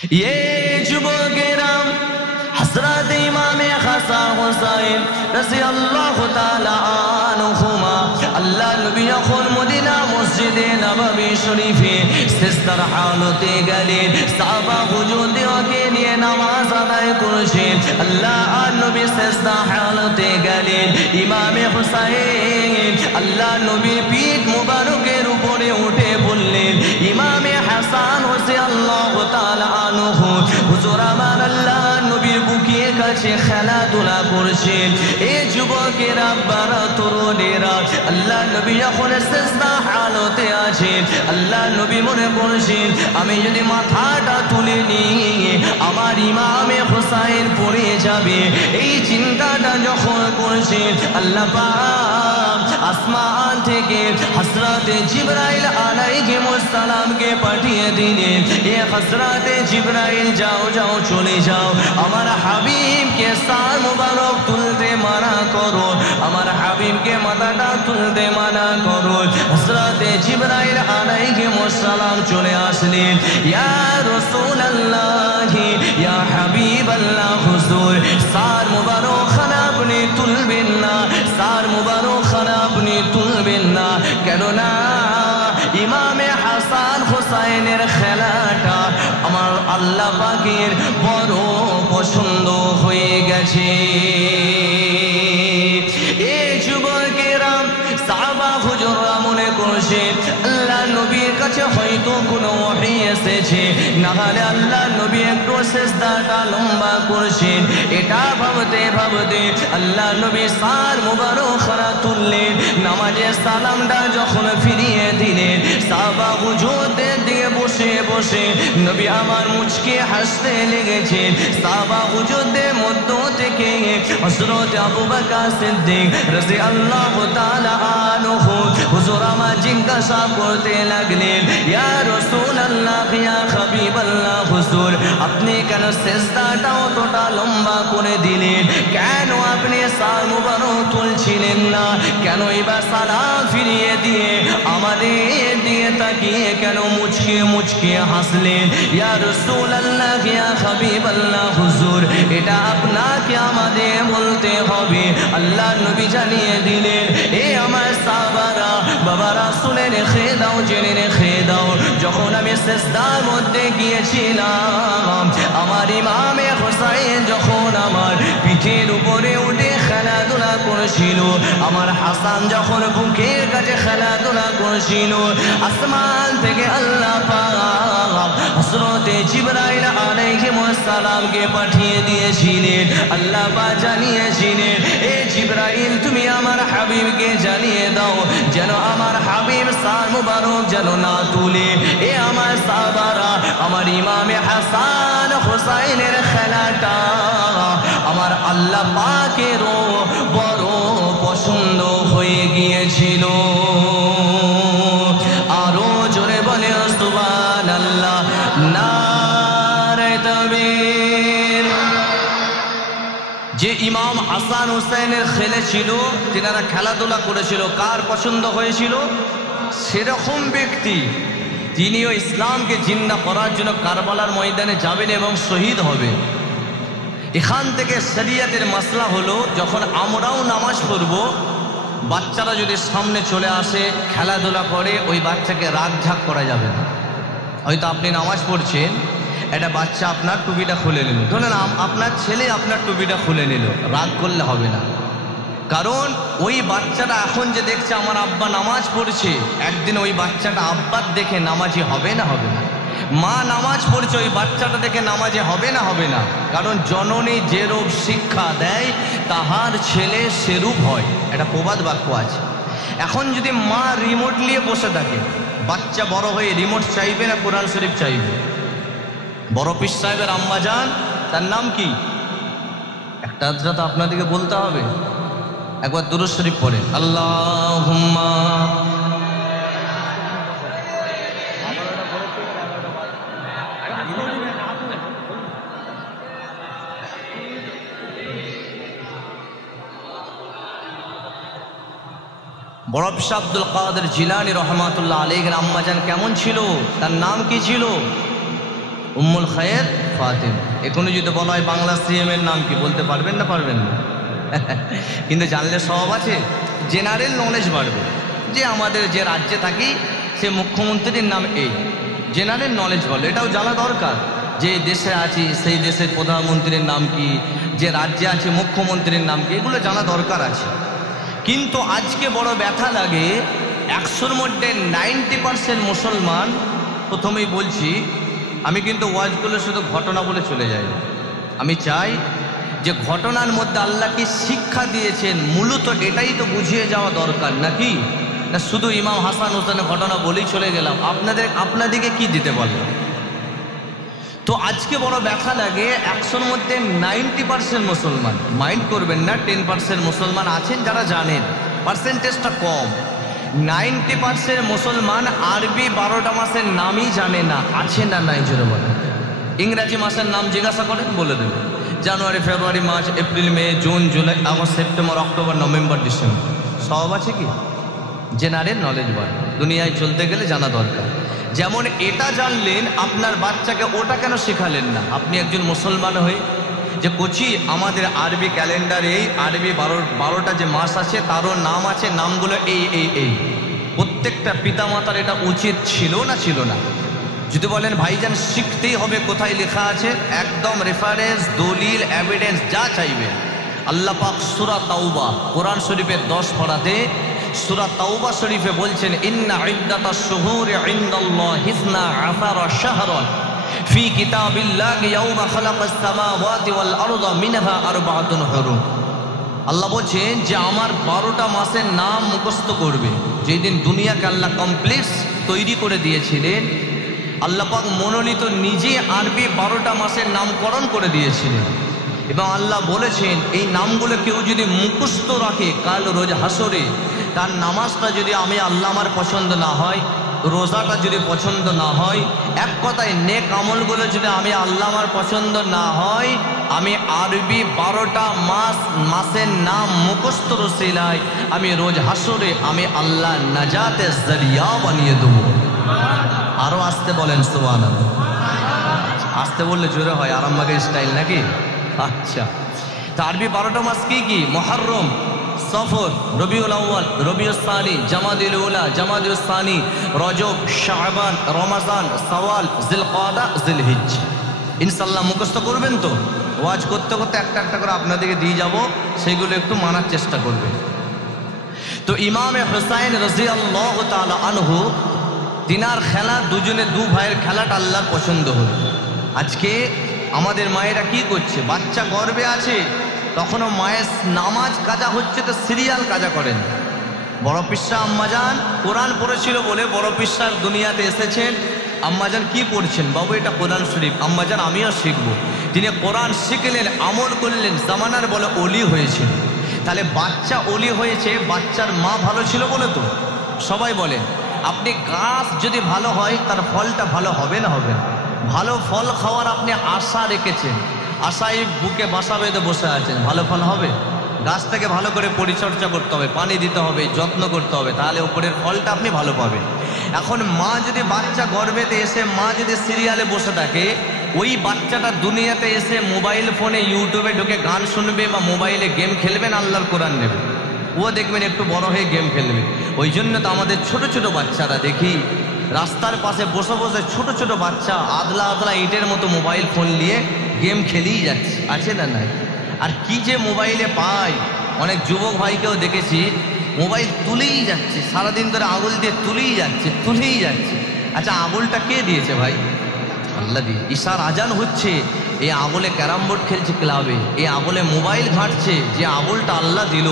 ये যুবকেরা হযরত ইমাম হাসান হুসাইন রাদিয়াল্লাহু তাআলা আনহুমা আল্লাহ নবী যখন মদিনা মসজিদে নববী শরীফে সিজদার হালতে গেলেন সাহাবা হুজুরদেরকে নিয়ে নামাজ আদায় করেছেন আল্লাহ নবী সিজদা হালতে গেলেন ইমাম হুসাইন আল্লাহ নবীর পিঠ মোবারকের উপরে উঠে বললেন ইমাম হাসান রাদিয়াল্লাহু তাআলা আনহু হুজুর আমার আল্লাহ নবীর বুকের কাছে খেলাধুলা করছেন এই যুবকেরা বারা তরুণেরা আল্লাহ নবী যখন সিজদা হালতে আছেন আল্লাহ নবী মনে করছেন আমি যদি মাথাটা তুলে নিই আমার ইমামে হুসাইন পড়ে যাবে এই চিন্তাটা যখন করছেন আল্লাহ পাক আসমান থেকে হযরত জিবরাইল আলাইহিস সালামকে পাঠিয়ে দিলেন এ হযরত জিবরাইল যাও যাও চলে যাও আমার হাবিবকে সার মুবারক তুলতে মানা করো আমার হাবিবকে মাথাটা তুলতে মানা করো হযরত জিবরাইল আলাইহিস সালাম চলে আসলেন ইয়া রাসূলুল্লাহ ইয়া হাবিবাল্লাহ হুজুর সার মুবারক খানা আপনি তুলবেন না সার মুবারক খানা আপনি তুলবেন না কেন না ইমামে হাসান হুসাইনের খেলাটা আমার আল্লাহ পাকের বড় পছন্দ হয়ে গেছে এই যুবকেরা সাহাবা হুজুররা মনে করছেন আল্লাহ নবীর কাছে হয়তো কোনো ওহী এসেছে না হলে আল্লাহ নবী একটু সিজদাটা লম্বা করছেন এটা ভাবতে ভাবতে আল্লাহ নবী সার মুবারক খানা তুললেন নামাজে সালামটা যখন ফিরিয়ে দিলেন সাহাবা হুজুরদের দিকে বসে বসে নবী আমার মুচকে হাসতে লেগেছেন সাহাবা হুজুরদের মধ্য থেকে হযরত আবু বকর সিদ্দিক রাদিয়াল্লাহু তাআলা আনহু হুজুর আমার জিজ্ঞাসা করতে লাগলেন ইয়া রাসূলুল্লাহ ইয়া হাবিবাল্লাহ হুজুর আপনি কেন সিজদাটা অতটা লম্বা করে দিলেন কেন আপনি সার মুবারক তুলছিলেন না কেন এবার সালাম ফিরিয়ে দিয়ে আমাদের দিকে তাকিয়ে কেন মুচকে মুচকে হাসলেন ইয়া রাসূলুল্লাহ ইয়া হাবিবাল্লাহ হুজুর এটা আপনাকে আমাদের বলতে হবে আল্লাহ নবী জানিয়ে দিলেন এ আমার সাহাবারা বাবারা শুনে রেখে দাও জেনে রেখে দাও যখন আমি সিজদার মধ্যে গিয়েছিলাম আমার ইমামে হুসাইন যখন আমার পিঠের উপরে উঠে খেলাধুলা করেছিল আমার হাসান যখন বুকের কাছে খেলাধুলা করেছিল আসমান থেকে আল্লাহ পাক হযরত জিবরাইল আলাইহিস সালামকে পাঠিয়ে দিয়েছিলেন আল্লাহ পাক জানিয়েছিলেন এ জিবরাইল তুমি আমার হাবিবকে জানিয়ে দাও যেন আমার হাবিব সার মুবারক যেন না তুলে এ আমার সাহাবারা আমার ইমামে হাসান হুসাইনের খেলাটা আমার আল্লাহ পাকেরও বড় পছন্দ হয়ে গিয়েছিল আরো জোরে বলে সুবহানাল্লাহ নারে তাকবীর যে ইমাম হাসান হুসাইনের ছেলে ছিল তিনারা খেলাধুলা করেছিল কার পছন্দ হয়েছিল সেরকম ব্যক্তি তিনিও ইসলামকে জিন্দা করার জন্য কারবালার ময়দানে যাবেন এবং শহীদ হবে এখান থেকে শরিয়তের মাসলা হলো যখন আমরাও নামাজ পড়ব বাচ্চারা যদি সামনে চলে আসে খেলাধুলা করে ওই বাচ্চাকে রাগ ঝাক করা যাবে না হয়তো আপনি নামাজ পড়ছেন একটা বাচ্চা আপনার টুপিটা খুলে নিল ধরুন আপনার ছেলে আপনার টুপিটা খুলে নিল রাগ করলে হবে না কারণ ওই বাচ্চাটা এখন যে দেখছে আমার আব্বা নামাজ পড়ছে একদিন ওই বাচ্চাটা আব্বার দেখে নামাজি হবে না হবে না মা নামাজ পড়ছে ওই বাচ্চাটা দেখে নামাজে হবে না হবে না কারণ জননী যেরূপ শিক্ষা দেয় তাহার ছেলে সেরূপ হয় একটা প্রবাদ বাক্য আছে এখন যদি মা রিমোট নিয়ে বসে থাকে বাচ্চা বড় হয়ে রিমোট চাইবে না কোরআন শরীফ চাইবে বড় পীর সাহেবের আম্মা জান তার নাম কি একটা তো আপনাদেরকে বলতে হবে একবার দুরূদ শরীফ পড়েন আল্লাহুম্মা বড় পীর আব্দুল কাদের জিলানী রহমাতুল্লাহ আলাইহির আম্মা জান কেমন ছিল তার নাম কি ছিল উম্মুল খায়ের ফাতেমা। এখনো যদি বলা হয় বাংলা সিএম এর নাম কি, বলতে পারবেন না? পারবেন না। কিন্তু জানলে সব আছে, জেনারেল নলেজ বাড়বে যে আমাদের যে রাজ্যে থাকি সে মুখ্যমন্ত্রীর নাম এই, জেনারেল নলেজ বলে, এটাও জানা দরকার। যে দেশে আছি সেই দেশের প্রধানমন্ত্রীর নাম কি, যে রাজ্যে আছে মুখ্যমন্ত্রীর নাম কি, এগুলো জানা দরকার আছে। কিন্তু আজকে বড় ব্যথা লাগে, 100-র মধ্যে 90% মুসলমান, প্রথমেই বলছি আমি কিন্তু ওয়াজগুলো শুধু ঘটনা বলে চলে যাই, আমি চাই যে ঘটনার মধ্যে আল্লাহ কি শিক্ষা দিয়েছেন মূলত এটাই তো বুঝিয়ে যাওয়া দরকার, নাকি না শুধু ইমাম হাসান হোসেনের ঘটনা বলেই চলে গেলাম, আপনাদেরকে কি দিতে পারলাম? তো আজকে বড় ব্যথা লাগে, 100-র মধ্যে 90% মুসলমান, মাইন্ড করবেন না, 10% মুসলমান আছেন যারা জানেন, পার্সেন্টেজটা কম। 90% মুসলমান আরবি 12টা মাসের নামই জানে না, আছে না নাই জোরে বলেন। ইংরাজি মাসের নাম জিজ্ঞাসা করেন বলে দেবে, January, February, March, April, May, June, July, August, September, October, November, December, সব আছে কি? জেনারেল নলেজ বলে, দুনিয়ায় চলতে গেলে জানা দরকার। যেমন এটা জানলেন, আপনার বাচ্চাকে ওটা কেন শেখালেন না? আপনি একজন মুসলমান হয়ে যে কোচি আমাদের আরবি ক্যালেন্ডারে এই আরবি 12টা যে মাস আছে তারও নাম আছে, নামগুলো এই প্রত্যেকটা পিতামাতার এটা উচিত ছিল না ছিল না? যদি বলেন ভাইজান শিখতেই হবে, কোথায় লেখা আছে? একদম রেফারেন্স, দলিল, এভিডেন্স যা চাইবে। আল্লাহ পাক সূরা তাওবা কোরআন শরীফের 10 পারাতে সূরা তাওবা শরীফে বলছেন, ইন্না ইদ্দাতাশ শুহুরি ইনদাল্লাহি 12 শাহরান ফি কিতাবিল্লাহি ইয়াওমা খালাকাস সামাওয়াতি ওয়াল আরদা মিনহা আরবাআতুন হুরুম। আল্লাহ বলছেন যে আমার 12টা মাসের নাম মুখস্থ করবে। যেই দিন দুনিয়াকে আল্লাহ কমপ্লিট তৈরি করে দিয়েছিলেন, আল্লাহ পাক মনোনীত নিজে আরবি 12টা মাসের নামকরণ করে দিয়েছিলেন। এবং আল্লাহ বলেছেন এই নামগুলো কেউ যদি মুখস্থ রাখে, কাল রোজ হাসরে তার নামাজটা যদি আমি আল্লাহ আমার পছন্দ না হয়, রোজাটা যদি পছন্দ না হয়, এক কথায় নেক আমলগুলো যদি আমি আল্লাহ আমার পছন্দ না হয়, আমি আরবি 12টা মাসের নাম মুখস্থ রসিলায় আমি রোজ হাসরে আমি আল্লাহ নাজাতের জরিয়া বানিয়ে দেবো। আরো আসতে বলেন সুবহানাল্লাহ। আসতে বললে জোরে হয়, আরামবাগের স্টাইল নাকি? আচ্ছা, তা আরবি 12টা মাস কি কি? মুহররম, সফর, রবিউল আউয়াল, রবিউস সানি, জামাদুল উলা, জামাদুস সানি, রজব, শাবান, রমাজান, শাওয়াল, জিলকাদা, জিলহিজ্জা। ইনশাআল্লাহ মুখস্থ করবেন তো? ওয়াজ করতে করতে একটা একটা করে আপনাদেরকে দিয়ে যাব, সেগুলো একটু মানার চেষ্টা করবেন। তো ইমামে হুসাইন রাদিয়াল্লাহু তাআলা আনহু, তিনার খেলা, দুজনে দু ভাইয়ের খেলাটা আল্লাহর পছন্দ হল। আজকে আমাদের মায়েরা কি করছে? বাচ্চা গর্ভে আছে, তখনও মায়ের নামাজ কাজা হচ্ছে তো সিরিয়াল কাজা করেন। বড় পিসা আম্মাজান কোরআন পড়েছিল বলে বড় পিসার দুনিয়াতে এসেছেন। আম্মাজান কি পড়ছেন? বাবু এটা কোরআন শরীফ। আম্মাজান আমিও শিখবো। তিনি কোরআন শিখলেন, আমল করলেন, জামানার বলে অলি হয়েছিল। তাহলে বাচ্চা অলি হয়েছে, বাচ্চার মা ভালো ছিল বলে তো সবাই বলেন। আপনি গাছ যদি ভালো হয় তার ফলটা ভালো হবে না? হবে। ভালো ফল খাওয়ার আপনি আশা রেখেছেন, আশায় বুকে বাসা বেঁধে বসে আছেন, ভালো ফল হবে? গাছটাকে ভালো করে পরিচর্যা করতে হবে, পানি দিতে হবে, যত্ন করতে হবে, তাহলে উপরের ফলটা আপনি ভালো পাবেন। এখন মা যদি বাচ্চা গর্ভেতে এসে মা যদি সিরিয়ালে বসে থাকে, ওই বাচ্চাটা দুনিয়াতে এসে মোবাইল ফোনে ইউটিউবে ঢুকে গান শুনবে বা মোবাইলে গেম খেলবেন, আল্লাহর কোরআন নেবে, ও দেখবেন একটু বড় হয়ে গেম খেলবে। ওই জন্য তো আমাদের ছোট ছোট বাচ্চারা দেখি রাস্তার পাশে বসে বসে, ছোট ছোট বাচ্চা আদলা আদলা ইটের মতো মোবাইল ফোন নিয়ে গেম খেলেই যাচ্ছে, আছে না নাই? আর কি যে মোবাইলে পায়, অনেক যুবক ভাইকেও দেখেছি মোবাইল তুলেই যাচ্ছে, সারাদিন ধরে আঙুল দিয়ে তুলেই যাচ্ছে। আচ্ছা, আঙুলটা কে দিয়েছে ভাই? আল্লাহ দিয়ে। ঈশার আজান হচ্ছে, এই আঙুলে ক্যারাম বোর্ড খেলছে ক্লাবে, এই আঙুলে মোবাইল ঘাঁটছে, যে আঙুলটা আল্লাহ দিল।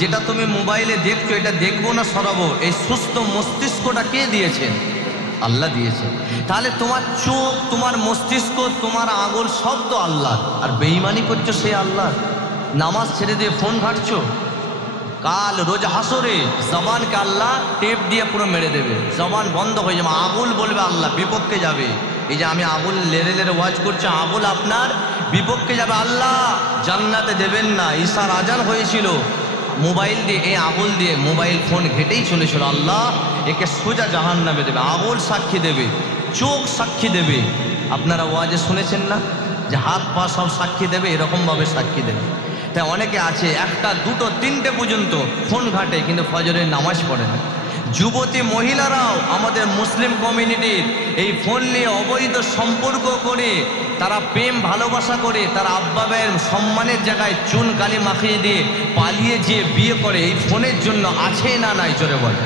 যেটা তুমি মোবাইলে দেখছো এটা দেখবো না সরাবো, এই সুস্থ মস্তিষ্কটা কে দিয়েছে? আল্লাহ দিয়েছে। তাহলে তোমার চোখ, তোমার মস্তিষ্ক, তোমার আঙুল সব তো আল্লাহ, আর বেঈমানি করছো সে আল্লাহ। নামাজ ছেড়ে দিয়ে ফোন ঘাঁটছো, কাল রোজ হাসরে জবানকে আল্লাহ টেপ দিয়ে পুরো মেরে দেবে, জবান বন্ধ হয়ে যাবে, আঙুল বলবে আল্লাহ, বিপক্ষে যাবে। এই যে আমি আঙুল লেড়ে লেড়ে ওয়াজ করছি, আঙুল আপনার বিপক্ষে যাবে, আল্লাহ জান্নাতে দেবেন না। ঈশার আজান হয়েছিল মোবাইল দিয়ে, এই আঙুল দিয়ে মোবাইল ফোন ঘেটেই চলেছিল, আল্লাহ একে সোজা জাহান্নামে দেবে। আঙুল সাক্ষী দেবে, চোখ সাক্ষী দেবে, আপনারা ওয়াজে শুনেছেন না যে হাত পা সব সাক্ষী দেবে, এরকমভাবে সাক্ষী দেবে। তাই অনেকে আছে 1টা 2টো 3টে পর্যন্ত ফোন ঘাটে, কিন্তু ফজরের নামাজ পড়ে না। যুবতী মহিলারাও আমাদের মুসলিম কমিউনিটির এই ফোন নিয়ে অবৈধ সম্পর্ক করে, তারা প্রেম ভালোবাসা করে, তারা আব্বা ভাইয়ের সম্মানের জায়গায় চুন কালি মাখিয়ে দিয়ে পালিয়ে যেয়ে বিয়ে করে। এই ফোনের জন্য আছে না নাই জোরে বলে?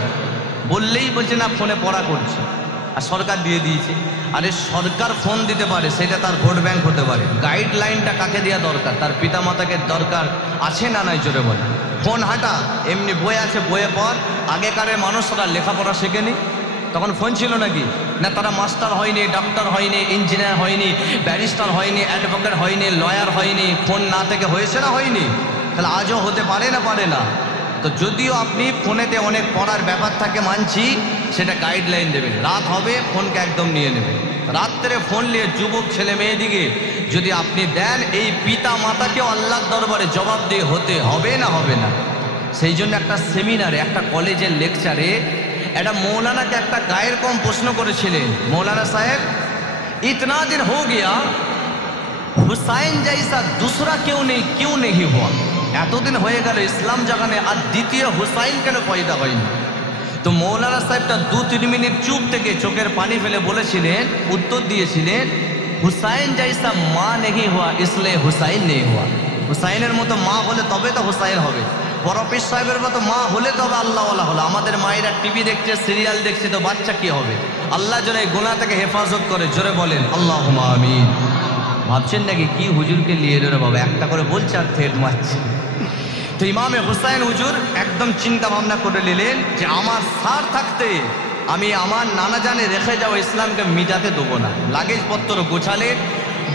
বললেই বলছে না ফোনে পড়া করছে, আর সরকার দিয়ে দিয়েছে। আরে সরকার ফোন দিতে পারে, সেটা তার ভোট ব্যাংক হতে পারে। গাইডলাইনটা কাকে দেওয়া দরকার? তার পিতা মাতাকে দরকার আছে না নাই জোরে বলে? ফোন হাঁটা, এমনি বই আছে, বইয়ে পর। আগেকারের মানুষরা লেখাপড়া শেখেনি, তখন ফোন ছিল নাকি? না, তারা মাস্টার হয়নি, ডাক্তার হয়নি, ইঞ্জিনিয়ার হয়নি, ব্যারিস্টার হয়নি, অ্যাডভোকেট হয়নি, লয়ার হয়নি। ফোন না থেকে হয়েছে না হয়নি? তাহলে আজও হতে পারে না পারে না? তো যদিও আপনি ফোনেতে অনেক পড়ার ব্যাপার থাকে মানছি, সেটা গাইডলাইন দেবেন। রাত হবে ফোনকে একদম নিয়ে নেবেন। রাত্রে ফোন নিয়ে যুবক ছেলে মেয়েদিকে যদি আপনি দেন, এই পিতা মাতাকে আল্লাহর দরবারে জবাবদিহি হতে হবে না হবে না? সেই জন্য একটা সেমিনারে, একটা কলেজের লেকচারে একটা মৌলানাকে একটা গায়ের কম প্রশ্ন করেছিলেন। মৌলানা সাহেব, ইতনা দিন হো গিয়া, হুসাইন জাইসা দুসরা क्यों नहीं हुआ? এতদিন হয়ে গেল ইসলাম জাগানে, আর দ্বিতীয় হুসাইন কেন পয়দা হয়নি? তো মৌলানা সাহেবটা 2-3 মিনিট চুপ থেকে চোখের পানি ফেলে বলেছিলেন, উত্তর দিয়েছিলেন, হুসাইন জাইসা মা নেহি হুয়া ইসলিয়ে হুসাইন নেই হুয়া। হুসাইনের মতো মা হলে তবে তো হুসাইন হবে। বড় পীর সাহেবের মতো মা হলে তবে আল্লাহওয়ালা হলো। আমাদের মায়েরা টিভি দেখছে, সিরিয়াল দেখছে, তো বাচ্চা কি হবে? আল্লাহ যেন এই গুনাহ থেকে হেফাজত করে, জোরে বলেন আল্লাহুম্মা আমিন। ভাবছেন নাকি কি হুজুরকে নিয়ে এলো রে বাবা, একটা করে বলছে আর থেট মারছে। তো ইমামে হুসাইন হুজুর একদম চিন্তা ভাবনা করে নিলেন যে আমার সার থাকতে আমি আমার নানা জানে রেখে যাওয়া ইসলামকে মিটাতে দেবো না। লাগেজ পত্র গোছালে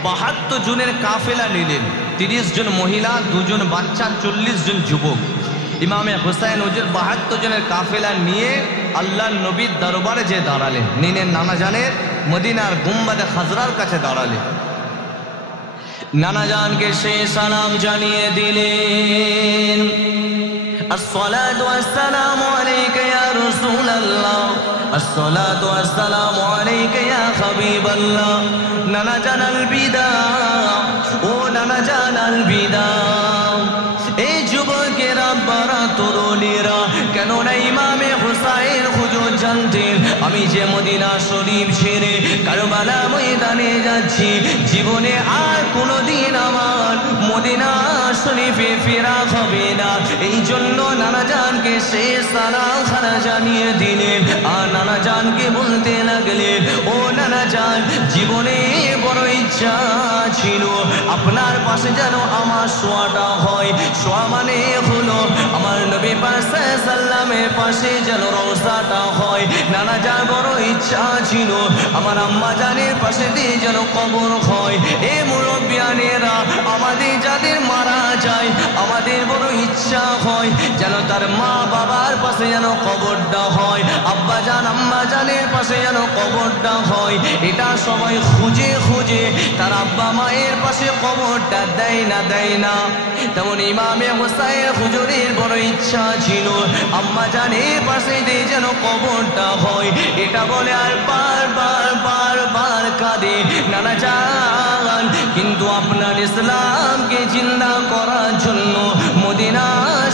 72 জনের কাফেলা নিলেন। 30 জন মহিলা, 2 জন বাচ্চা, 40 জন যুবক। ইমামে হুসাইন হুজুর 72 জনের কাফেলা নিয়ে আল্লাহর নবীর দরবারে যে দাঁড়ালেন। নিলেন নানা জানের মদিনার গুম্বাদে খাজরার কাছে দাঁড়ালেন। নানা জানকে সে সালাম জানিয়ে দিলেন, আসসালাতু ওয়াসসালামু আলাইকা ইয়া রাসূলুল্লাহ, আসসালাতু ওয়াসসালামু আলাইকা ইয়া হাবিবাল্লাহ। নানা জানাল বিদা, ও নানা জানাল বিদা। এই যুবকেরা বড় তরুণীরা, কেননা ইমামে হুসাইন হুজুর জানতেন আমি যে মদিনা শরীফ ছেড়ে কারবালা ময়দানে যাচ্ছি, জীবনে আর কোনোদিন আমার মদিনা শরীফে ফেরা হবে না। এই জন্য নানা জানকে সে সালাম খানা জানিয়ে দিলেন। আর নানা জানকে বলতে লাগলেন, ও নানা জান, জীবনে বড় ইচ্ছা ছিল আপনার পাশে যেন আমার শোয়াটা হয়। শোয়া মানে হলো আমার নবী পাক সাল্লামের পাশে যেন রওজাটা হয়। নানা জান বড় ইচ্ছা ছিল আমার আম্মা জানের পাশে দিয়ে যেন কবর হয়। এ মুরব্বিয়ানেরা, আমাদের যাদের মারা যায় আমাদের বড় ইচ্ছা হয় যেন তার মা বাবার পাশে যেন কবরটা হয়, আব্বা জান আম্মা জানের পাশে যেন কবরটা হয়। এটা সবাই খুঁজে খুঁজে তার আব্বা মায়ের পাশে কবরটা দেয় না। তেমন ইমামে হুসাইন হুজুরের বড় ইচ্ছা ছিল আম্মা জানের পাশে দিয়ে যেন কবরটা হয়। এটা বলে আর বারবার কাঁদে নানা জান। কিন্তু আপনার ইসলামকে জিন্দা করার জন্য মদিনা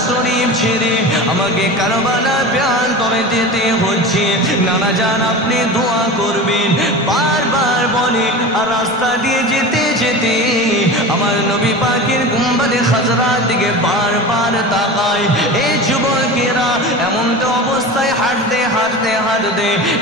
শরীফ ছেড়ে আমাকে কারবালা প্রান্তরে যেতে হচ্ছে। নানা জান, আপনি দোয়া করবেন। বারবার বলে, আর রাস্তা দিয়ে যেতে যেতে আমার নবী পাকের গুম্বাদে খাজরার দিকে বারবার তাকায়। এই যুবকেরা এমন তো অবস্থায় হাঁটতে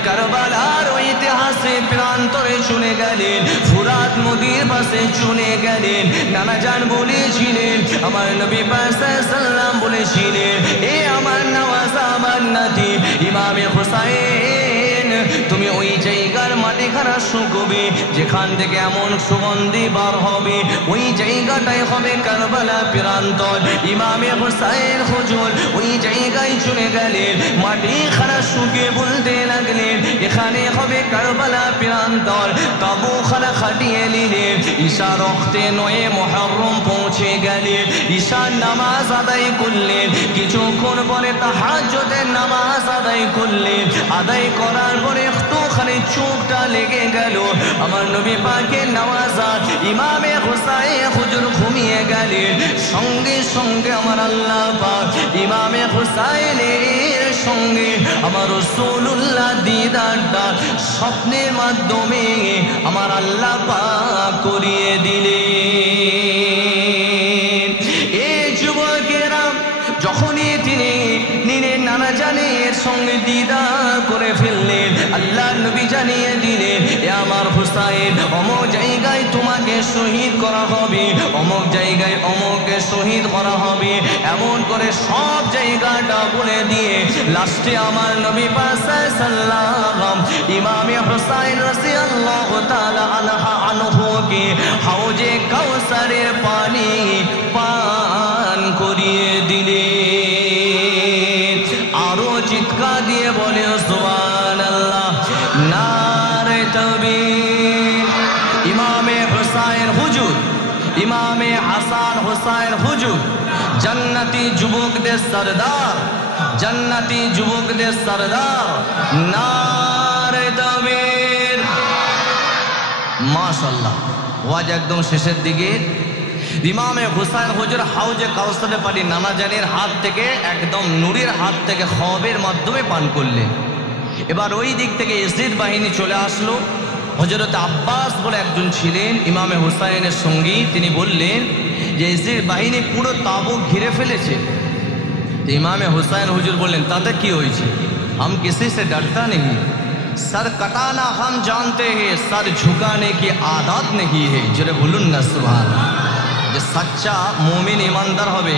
কারবালার ইতিহাসে প্রান্তরে চলে গেলেন, ফুরাত নদীর পাশে চলে গেলেন। নানা জান বলেছিলেন, আমার নবী পাক সাল্লাম বলেছিলেন, এ আমার নওয়াজ আমার নাতি ইমামে হুসাইন, তুমি ওই জায়গার মাটিখানা শুকোবে যেখান থেকে এমন সুগন্ধি বার হবে, ওই জায়গাটাই হবে কারবালা প্রান্তর। ইমামে হুসাইন হুজুর ওই জায়গায় চলে গেলেন, মাটিখানা শুকে বলতে লাগলেন, এখানে হবে কারবালা প্রান্তর। তাবুখানা খাটিয়ে নিলেন। ঈশা রক্তে 9 মুহররম পৌঁছে গেলেন। ঈশার নামাজ আদায় করলেন। কিছুক্ষণ পরে তাহাজ্জুদের নামাজ আদায় করলেন। আদায় করার পরে একটুখানি চোখটা লেগে গেল। আমার নবী পাকের নওয়াজাত ইমামে হুসাইন হুজুর ঘুমিয়ে গেলেন। সঙ্গে সঙ্গে আমার আল্লাহ পাক ইমামে হুসাইনের সঙ্গে আমার রাসূলুল্লাহ দিদারটা স্বপ্নের মাধ্যমে আমার আল্লাহ পাক করিয়ে দিলেন। এই যুবকেরা যখনই তিনি নিজের নানা জানের সঙ্গে দিদার করে ফেললেন, আল্লাহ নবী জানিয়ে দিলেন, এ আমার হুসাইন, অমুক জায়গায় তোমাকে শহীদ করা হবে, অমুক জায়গায় অমুককে শহীদ করা হবে। এমন করে সব জায়গাটা বলে দিয়ে লাস্টে আমার নবী পাক সাল্লাল্লাহু ইমামে হুসাইন রাদিয়াল্লাহু তাআলা আনহুকে হাউজে কাউসারের পানি পান করিয়ে দিলেন। আরো চিৎকার দিয়ে বলে সুবহানাল্লাহ, নারে তাকবীর। ইমামে হুসাইন হুজুর, ইমামে হাসান হুসাইন হুজুর জান্নাতি যুবকদের সরদার, জান্নাতি যুবকদের সরদার, নারে তাকবীর। মাশাআল্লাহ, ওয়াজ একদম শেষের দিকে। ইমামে হুসাইন হুজুর হাউজে কাউসারের পানি নানা জানের হাত থেকে, একদম নূরের হাত থেকে খবের মাধ্যমে পান করলেন। এবার ওই দিক থেকে ইয়াজিদ বাহিনী চলে আসলো। হযরত আব্বাস বলে একজন ছিলেন ইমামে হুসাইনের সঙ্গী, তিনি বললেন যে ইয়াজিদ বাহিনী পুরো তাবুক ঘিরে ফেলেছে। ইমামে হুসাইন হুজুর বললেন, তাতে কি হয়েছে? हम किसी से डरता नहीं, सर कटाना हम जानते हैं, सर झुकाने की आदत नहीं है। জোরে বলুন না সুবহানাল্লাহ। যে সচ্চা মুমিন ইমানদার হবে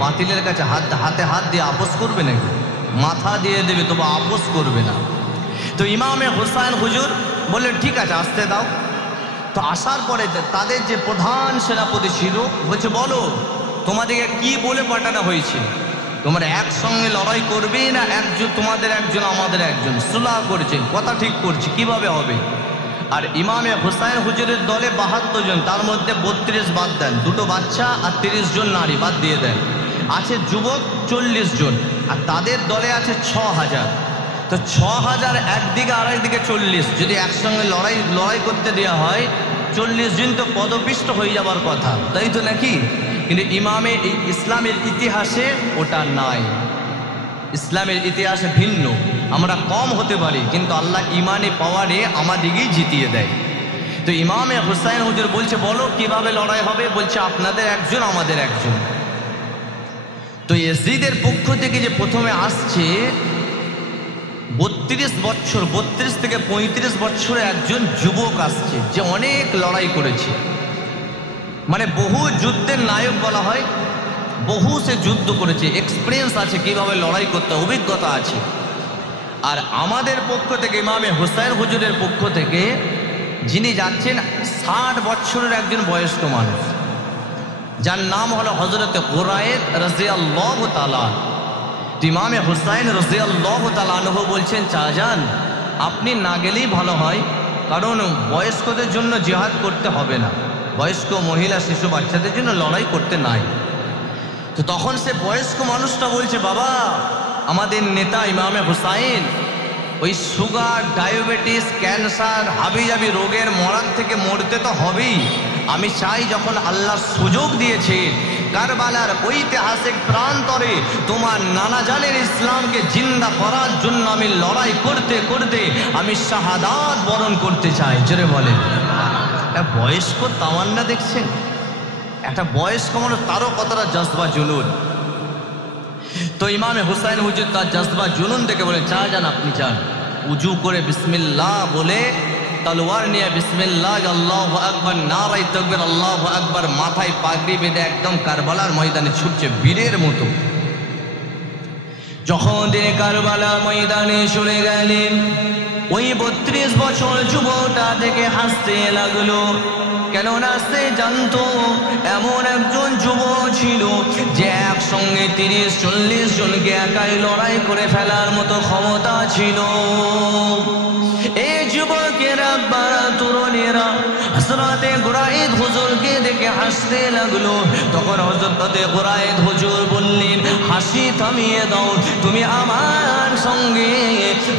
বাতিলের কাছে হাতে হাত দিয়ে আপোষ করবে নাকি? মাথা দিয়ে দেবে, তবু আপোষ করবে না। তো ইমামে হুসাইন হুজুর বললেন, ঠিক আছে আসতে দাও। তো আসার পরে তাদের যে প্রধান সেনাপতি ছিল বলছে, বলো তোমাদেরকে কি বলে পাঠানো হয়েছে? তোমরা একসঙ্গে লড়াই করবে না একজন, তোমাদের একজন আমাদের একজন? সুলাহ করছে, কথা ঠিক করছে, কিভাবে হবে? আর ইমামে হুসাইন হুজুরের দলে 72 জন, তার মধ্যে 32 বাদ দেন, দুটো বাচ্চা আর 30 জন নারী বাদ দিয়ে দেন। আছে যুবক 40 জন, আর তাদের দলে আছে 6000। তো 6000 একদিকে আর একদিকে 40, যদি একসঙ্গে লড়াই করতে দেওয়া হয় 40 জন তো পদপিষ্ট হয়ে যাবার কথা, তাই তো নাকি? কিন্তু ইমামে ইসলামের ইতিহাসে ওটা নাই। ইসলামের ইতিহাসে ভিন্ন। আমরা কম হতে পারি কিন্তু আল্লাহ ইমানে পাওয়ারে আমাদেরকেই জিতিয়ে দেয়। তো ইমামে হুসাইন হুজুর বলছে, বলো কিভাবে লড়াই হবে? বলছে, আপনাদের একজন আমাদের একজন। তো ইয়াজিদের পক্ষ থেকে যে প্রথমে আসছে 32 বছর, 32 থেকে 35 বছরের একজন যুবক আসছে, যে অনেক লড়াই করেছে, মানে বহু যুদ্ধের নায়ক বলা হয়, বহু সে যুদ্ধ করেছে, এক্সপিরিয়েন্স আছে কিভাবে লড়াই করতে, অভিজ্ঞতা আছে। আর আমাদের পক্ষ থেকে ইমামে হুসাইন হুজুরের পক্ষ থেকে যিনি যাচ্ছেন 60 বছরের একজন বয়স্ক মানুষ, যার নাম হলো হযরত গুরায়েদ রাদিয়াল্লাহু তাআলা। ইমামে হুসাইন রাদিয়াল্লাহু তাআলা আনহু বলছেন, চাচান আপনি না গেলেই ভালো হয়, কারণ বয়স্কদের জন্য জিহাদ করতে হবে না, বয়স্ক মহিলা শিশু বাচ্চাদের জন্য লড়াই করতে নাই। তো তখন সে বয়স্ক মানুষটা বলছে, বাবা আমাদের নেতা ইমামে হুসাইন ওই সুগার, ডায়াবেটিস, ক্যান্সার, হাবিজাবি রোগের মরার থেকে মরতে তো হবেই। আমি চাই যখন আল্লাহ সুযোগ দিয়েছে কারবালার ঐতিহাসিক প্রান্তরে তোমার নানা জানের ইসলামকে জিন্দা করার জন্য আমি লড়াই করতে করতে আমি শাহাদাত বরণ করতে চাই। জোরে বলেন। একটা বয়স্ক তামান্না দেখছেন, একটা বয়স্ক মানুষ, তারও কতটা জজবা জুনুন। তো ইমামে হুসাইন হুজুর তার জজবা জুনুন দেখে বলে, চা যান আপনি যান। উজু করে বিসমিল্লাহ বলে তলোয়ার নিয়ে বিসমিল্লাহ আল্লাহু আকবার, নারায়ে তাকবীর আল্লাহু আকবার, মাথায় পাগড়ি বেঁধে একদম কারবালার ময়দানে ছুটছে বীরের মতো। যখন তিনি কারবালার ময়দানে চলে গেলেন, ওই 32 বছর যুবকটা থেকে হাসতে লাগলো। কেননা সে জানতো এমন একজন যুবক ছিল যে একসঙ্গে 30-40 জনকে একাই লড়াই করে ফেলার মতো ক্ষমতা ছিল। এই যুবকেরা, তরুণেরা হযরতে গুরাইদ হুজুরকে দেখে হাসতে লাগলো। তখন হযরতে গুরাইদ হুজুর বললেন, হাসি থামিয়ে দাও, তুমি আমার সঙ্গে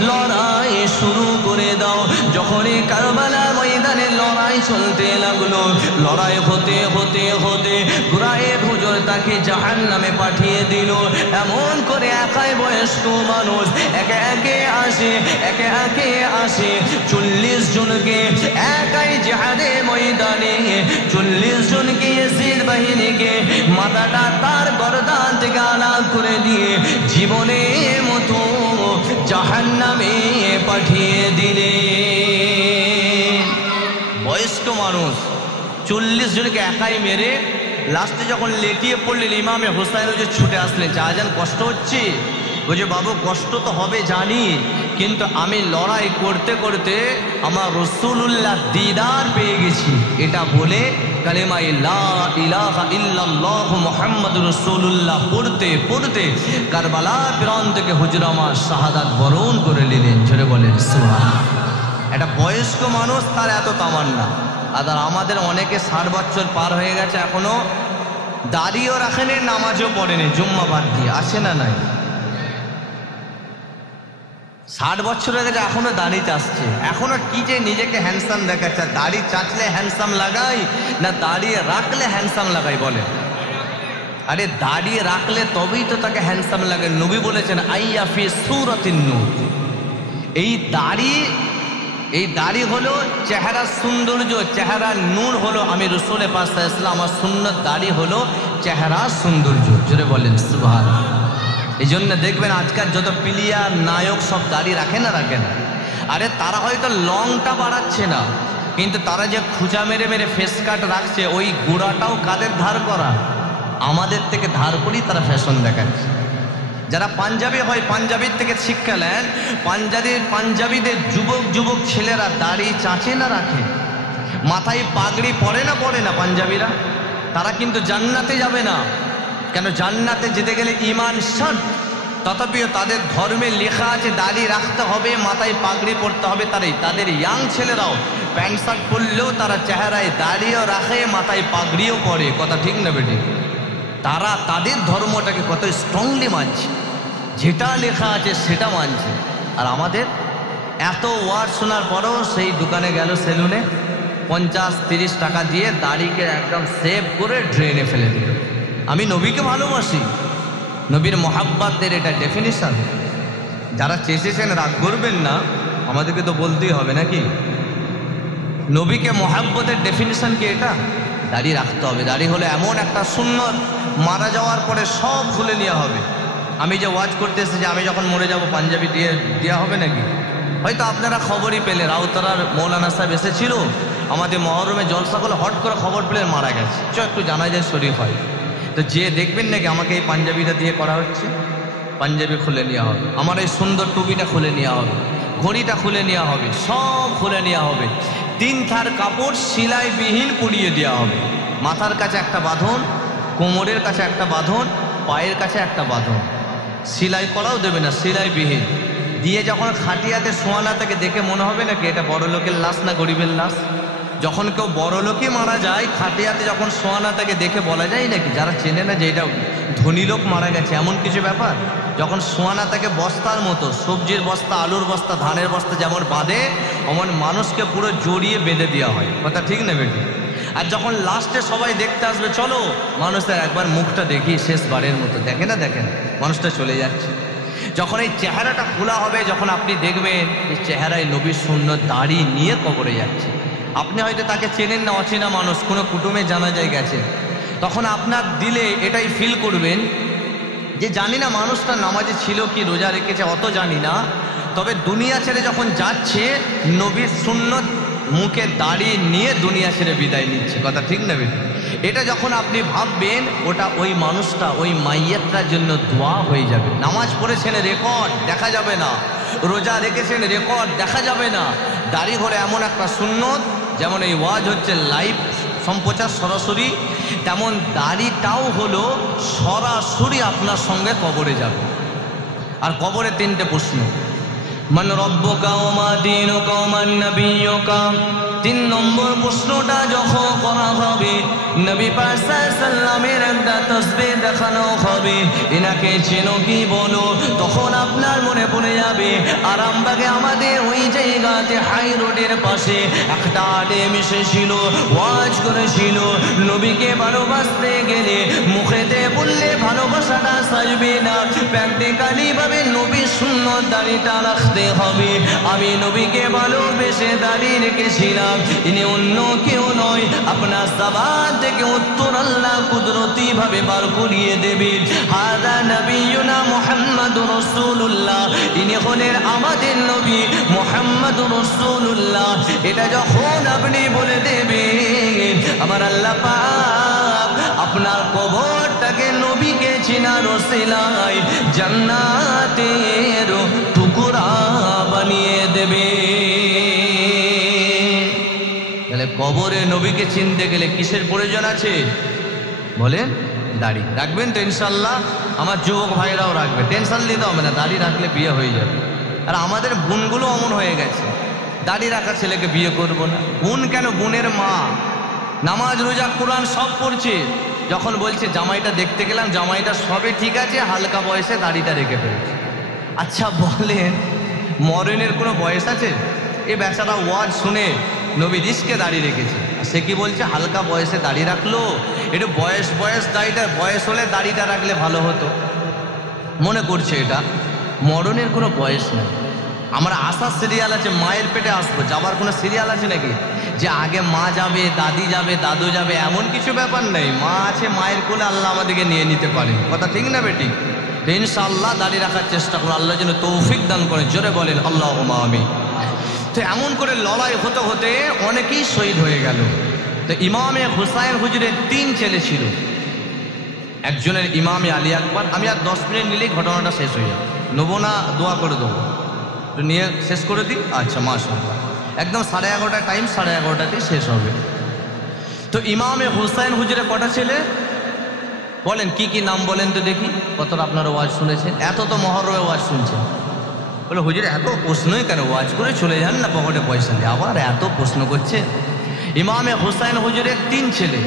লড়াই শুরু করে দাও। যখনই কারবালার ময়দানে লড়াই চলতে লাগলো, লড়াই হতে হতে হতে গুরাইদ হুজুর তাকে জাহান্নামে পাঠিয়ে দিল। এমন করে একাই বয়স্ক মানুষ একে একে আসে 40 জনকে একাই জিহাদে ময়দানে 40 জনকে ইয়াজিদ বাহিনীকে মাথাটা তার গর্দান থেকে আলাদা করে দিয়ে জীবনের মতো জাহান্নামে পাঠিয়ে দিলেন। বয়স্ক মানুষ 40 জনকে একাই মেরে লাস্টে যখন লেটিয়ে পড়লেন, ইমামে হোসাইন যে ছুটে আসলেন, জাহাজান কষ্ট হচ্ছে? বলছে, বাবু কষ্ট তো হবে জানি, কিন্তু আমি লড়াই করতে করতে আমার রাসূলুল্লাহ দিদার পেয়ে গেছি। এটা বলে কালেমা লা ইলাহা ইল্লাল্লাহ মুহাম্মাদুর রাসূলুল্লাহ পড়তে পড়তে কারবালার প্রান্ত থেকে হুজুর আমার শাহাদাত বরণ করে নিলেন। জোরে বলেন সুবহানাল্লাহ। একটা বয়স্ক মানুষ, তার এত তামান্না। আর আমাদের অনেকে 60 বছর পার হয়ে গেছে, এখনো দাড়িও রাখেনি, নামাজও পড়েনি, জুম্মা বাদ দিয়ে। আসে না নাই? 60 বছর হয়ে গেছে, এখনো দাড়ি চাচ্ছে, এখনো কি যে নিজেকে হ্যান্ডসাম দেখাচ্ছে। দাড়ি চাচলে হ্যান্ডসাম লাগাই না দাড়িয়ে রাখলে হ্যান্ডসাম লাগাই? বলে, আরে দাড়িয়ে রাখলে তবেই তো তাকে হ্যান্ডসাম লাগে। নবী বলেছেন, আইয়া ফি সূরাতিন নূর। এই দাড়ি হলো চেহারার সৌন্দর্য, চেহারার নূর হলো আমি রাসূল পাক সাল্লাল্লাহু আলাইহি ওয়াসাল্লাম। আমার সুন্নাত দাড়ি হলো চেহারার সৌন্দর্য। জোরে বলেন সুবহানাল্লাহ। এই জন্য দেখবেন আজকাল যত প্লেয়ার নায়ক সব দাড়ি রাখে না? আরে তারা হয়তো লংটা বাড়াচ্ছে না, কিন্তু তারা যে খুঁজা মেরে মেরে ফেস কাট রাখছে, ওই গোড়াটাও কাদের ধার করা? আমাদের থেকে ধার করেই তারা ফ্যাশন দেখাচ্ছে। যারা পাঞ্জাবি হয়, পাঞ্জাবির থেকে শিক্ষা নেন। পাঞ্জাবিদের যুবক ছেলেরা দাড়ি চাচে না রাখে, মাথায় পাগড়ি পরে না পাঞ্জাবিরা, তারা কিন্তু জান্নাতে যাবে না। কেন? জান্নাতে যেতে গেলে ঈমান শর্ত। তথাপিও তাদের ধর্মে লেখা আছে দাড়ি রাখতে হবে, মাথায় পাগড়ি পরতে হবে। তাদের ইয়াং ছেলেরাও প্যান্ট শার্ট পরলেও তারা চেহারায় দাড়িও রাখে, মাথায় পাগড়িও পরে। কথা ঠিক না বেটি? তারা তাদের ধর্মটাকে কত স্ট্রংলি মানছে, যেটা লেখা আছে সেটা মানছে। আর আমাদের এত ওয়ার্ড শোনার পরও সেই দোকানে গেল, সেলুনে 50-30 টাকা দিয়ে দাড়িকে একদম সেভ করে ড্রেনে ফেলে দিল। আমি নবীকে ভালোবাসি, নবীর মহাব্বতের এটা ডেফিনিশন। যারা চেয়েছেন রাগ করবেন না, আমাদেরকে তো বলতেই হবে নাকি? নবীকে মহাব্বতের ডেফিনিশন কি? এটা দাড়ি রাখতে হবে। দাড়ি হলো এমন একটা সুন্নত, মারা যাওয়ার পরে সব খুলে নেওয়া হবে। আমি যে ওয়াজ করতে এসেছি, আমি যখন মরে যাব পাঞ্জাবি দেওয়া হবে নাকি? হয়তো আপনারা খবরই পেলে, রাউতারার মৌলানা সাহেব এসেছিল আমাদের মহরমে জলসা করলে, হট করে খবর পেলে মারা গেছে। একটু জানা যায় শরীর হয় তো যে দেখবেন নাকি আমাকে এই পাঞ্জাবিটা দিয়ে করা হচ্ছে, পাঞ্জাবি খুলে নেওয়া হবে, আমার এই সুন্দর টুপিটা খুলে নেওয়া হবে, ঘড়িটা খুলে নেওয়া হবে, সব খুলে নেওয়া হবে। 3 থার কাপড় সেলাইবিহীন পরিয়ে দেওয়া হবে। মাথার কাছে একটা বাঁধন, কোমরের কাছে একটা বাঁধন, পায়ের কাছে একটা বাঁধন। সেলাই করাও দেবে না, সেলাইবিহীন দিয়ে যখন খাটিয়াতে শোয়ানা থেকে দেখে মনে হবে নাকি এটা বড় লোকের লাশ না গরিবের লাশ? যখন কেউ বড় লোকই মারা যায়, খাটিয়াতে যখন শোয়ানা তাকে দেখে বলা যায় নাকি? যারা চেনে না যে এটা ধনী লোক মারা গেছে, এমন কিছু ব্যাপার। যখন শোয়ানা তাকে বস্তার মতো, সবজির বস্তা, আলুর বস্তা, ধানের বস্তা যেমন বাঁধে, অমন মানুষকে পুরো জড়িয়ে বেঁধে দেওয়া হয়। কথা ঠিক না বেটি? আর যখন লাস্টে সবাই দেখতে আসবে, চলো মানুষের একবার মুখটা দেখি শেষবারের মতো, দেখে না মানুষটা চলে যাচ্ছে। যখন এই চেহারাটা খোলা হবে, যখন আপনি দেখবেন এই চেহারায় নবীর সুন্নত দাড়ি নিয়ে কবরে যাচ্ছে, আপনি হয়তো তাকে চেনেন না, অচেনা মানুষ, কোনো কুটুমে জানাজায় গেছে, তখন আপনার দিলে এটাই ফিল করবেন যে জানি না মানুষটা নামাজে ছিল কি রোজা রেখেছে, অত জানি না, তবে দুনিয়া ছেড়ে যখন যাচ্ছে নবীর সুন্নত মুখে দাড়ি নিয়ে দুনিয়া ছেড়ে বিদায় নিচ্ছে। কথা ঠিক না বেটি? এটা যখন আপনি ভাববেন, ওটা ওই মানুষটা, ওই মাইয়াতটার জন্য দোয়া হয়ে যাবে। নামাজ পড়েছেন রেকর্ড দেখা যাবে না, রোজা রেখেছেন রেকর্ড দেখা যাবে না। দাড়ি হলো এমন একটা সুন্নত, যেমন এই ওয়াজ হচ্ছে লাইভ সম্প্রচার সরাসরি, তেমন দাড়িটাও হলো সরাসরি আপনার সঙ্গে কবরে যাবে। আর কবরে 3টে প্রশ্ন, মান রব্বুকা ওয়া মা দীনুকা ওয়া মান নাবিয়্যুকা, তিন নম্বর প্রশ্নটা যখন করা হবে, নবী পাক সাল্লামের একটা তাসবিহ দেখানো হবে, এনাকে চেনো কি বলো? তখন আপনার মনে পড়ে যাবে আরামবাগে আমাদের ওই জায়গাতে হাই রোডের পাশে একটা আলেম এসেছিল, ওয়াজ করেছিল নবীকে ভালোবাসতে গেলে মুখেতে বললে ভালোবাসাটা সাজবে না, প্র্যাকটিক্যালি ভাবে নবীর সুন্নত দাড়িটা রাখতে হবে। আমি নবীকে ভালোবেসে দাড়ি রেখেছিলাম, ইনি অন্য কেউ নয়, আপনার জবান থেকে উত্তর আল্লাহ কুদরতি ভাবে বার করিয়ে দেবে। হাদা নবিয়ুনা মুহাম্মাদুর রাসূলুল্লাহ, ইনি হলেন আমাদের নবী মুহাম্মাদুর রাসূলুল্লাহ। এটা যখন আপনি বলে দেবেন, আমার আল্লাহ পাক আপনার কবরটাকে নবীকে চেনার ওসিলায় জান্নাতের টুকরা বানিয়ে দেবে। তাহলে কবরে নবীকে চিনতে গেলে কিসের প্রয়োজন আছে বলেন? দাড়ি রাখবেন তো ইনশাল্লাহ। আমার যুবক ভাইরাও রাখবে, টেনশন নিতে হবে না, দাড়ি রাখলে বিয়ে হয়ে যাবে। আর আমাদের বোনগুলো অমন হয়ে গেছে, দাড়ি রাখা ছেলেকে বিয়ে করবো না। বোন কেন? বোনের মা নামাজ রোজা কোরআন সব পড়ছে, যখন বলছে জামাইটা দেখতে গেলাম, জামাইটা সবে ঠিক আছে, হালকা বয়সে দাড়িটা রেখে ফেলেছে। আচ্ছা বলেন, মরণের কোনো বয়স আছে? এ বেচারা ওয়াজ শুনে নবী রিস্কে দাঁড়িয়ে রেখেছে, সে কি বলছে হালকা বয়সে দাড়ি রাখলো, একটু বয়স দাড়িটা বয়স হলে দাড়িটা রাখলে ভালো হতো, মনে করছে এটা। মরণের কোনো বয়স নেই। আমরা আসার সিরিয়াল আছে, মায়ের পেটে আসবো, যাবার কোনো সিরিয়াল আছে নাকি যে আগে মা যাবে, দাদি যাবে, দাদু যাবে? এমন কিছু ব্যাপার নেই। মা আছে, মায়ের কোলে আল্লাহ আমাদেরকে নিয়ে নিতে পারে। কথা ঠিক না বেটি? ইনশাআল্লাহ দাঁড়িয়ে রাখার চেষ্টা করো, আল্লাহ যেন তৌফিক দান করেন। জোরে বলেন আল্লাহুম্মা আমিন। তো এমন করে লড়াই হতে হতে অনেকেই শহীদ হয়ে গেল। তো ইমামে হুসাইন হুজুরের 3 ছেলে ছিল। একজনের ইমামে আলী আকবর। আমি আর 10 মিনিট নিলেই ঘটনাটা শেষ হয়ে যাবে, নেবো না, দোয়া করে দেবো, তো নিয়ে শেষ করে দিই। আচ্ছা মাশাআল্লাহ, একদম 11:30 টাইম, 11:30 শেষ হবে। তো ইমামে হুসাইন হুজুরের কটা ছেলে বলেন? কি কি নাম বলেন তো দেখি, কতটা আপনারা ওয়াজ শুনেছেন? এত তো মহরমে ওয়াজ শুনছেন, বলে হুজুর এত প্রশ্নই কেন, ওয়াজ করে চলে যান না, পকেটে পয়সা দিয়ে আবার এত প্রশ্ন করছে। ইমামে হুসাইন হুজুরের 3 ছেলে,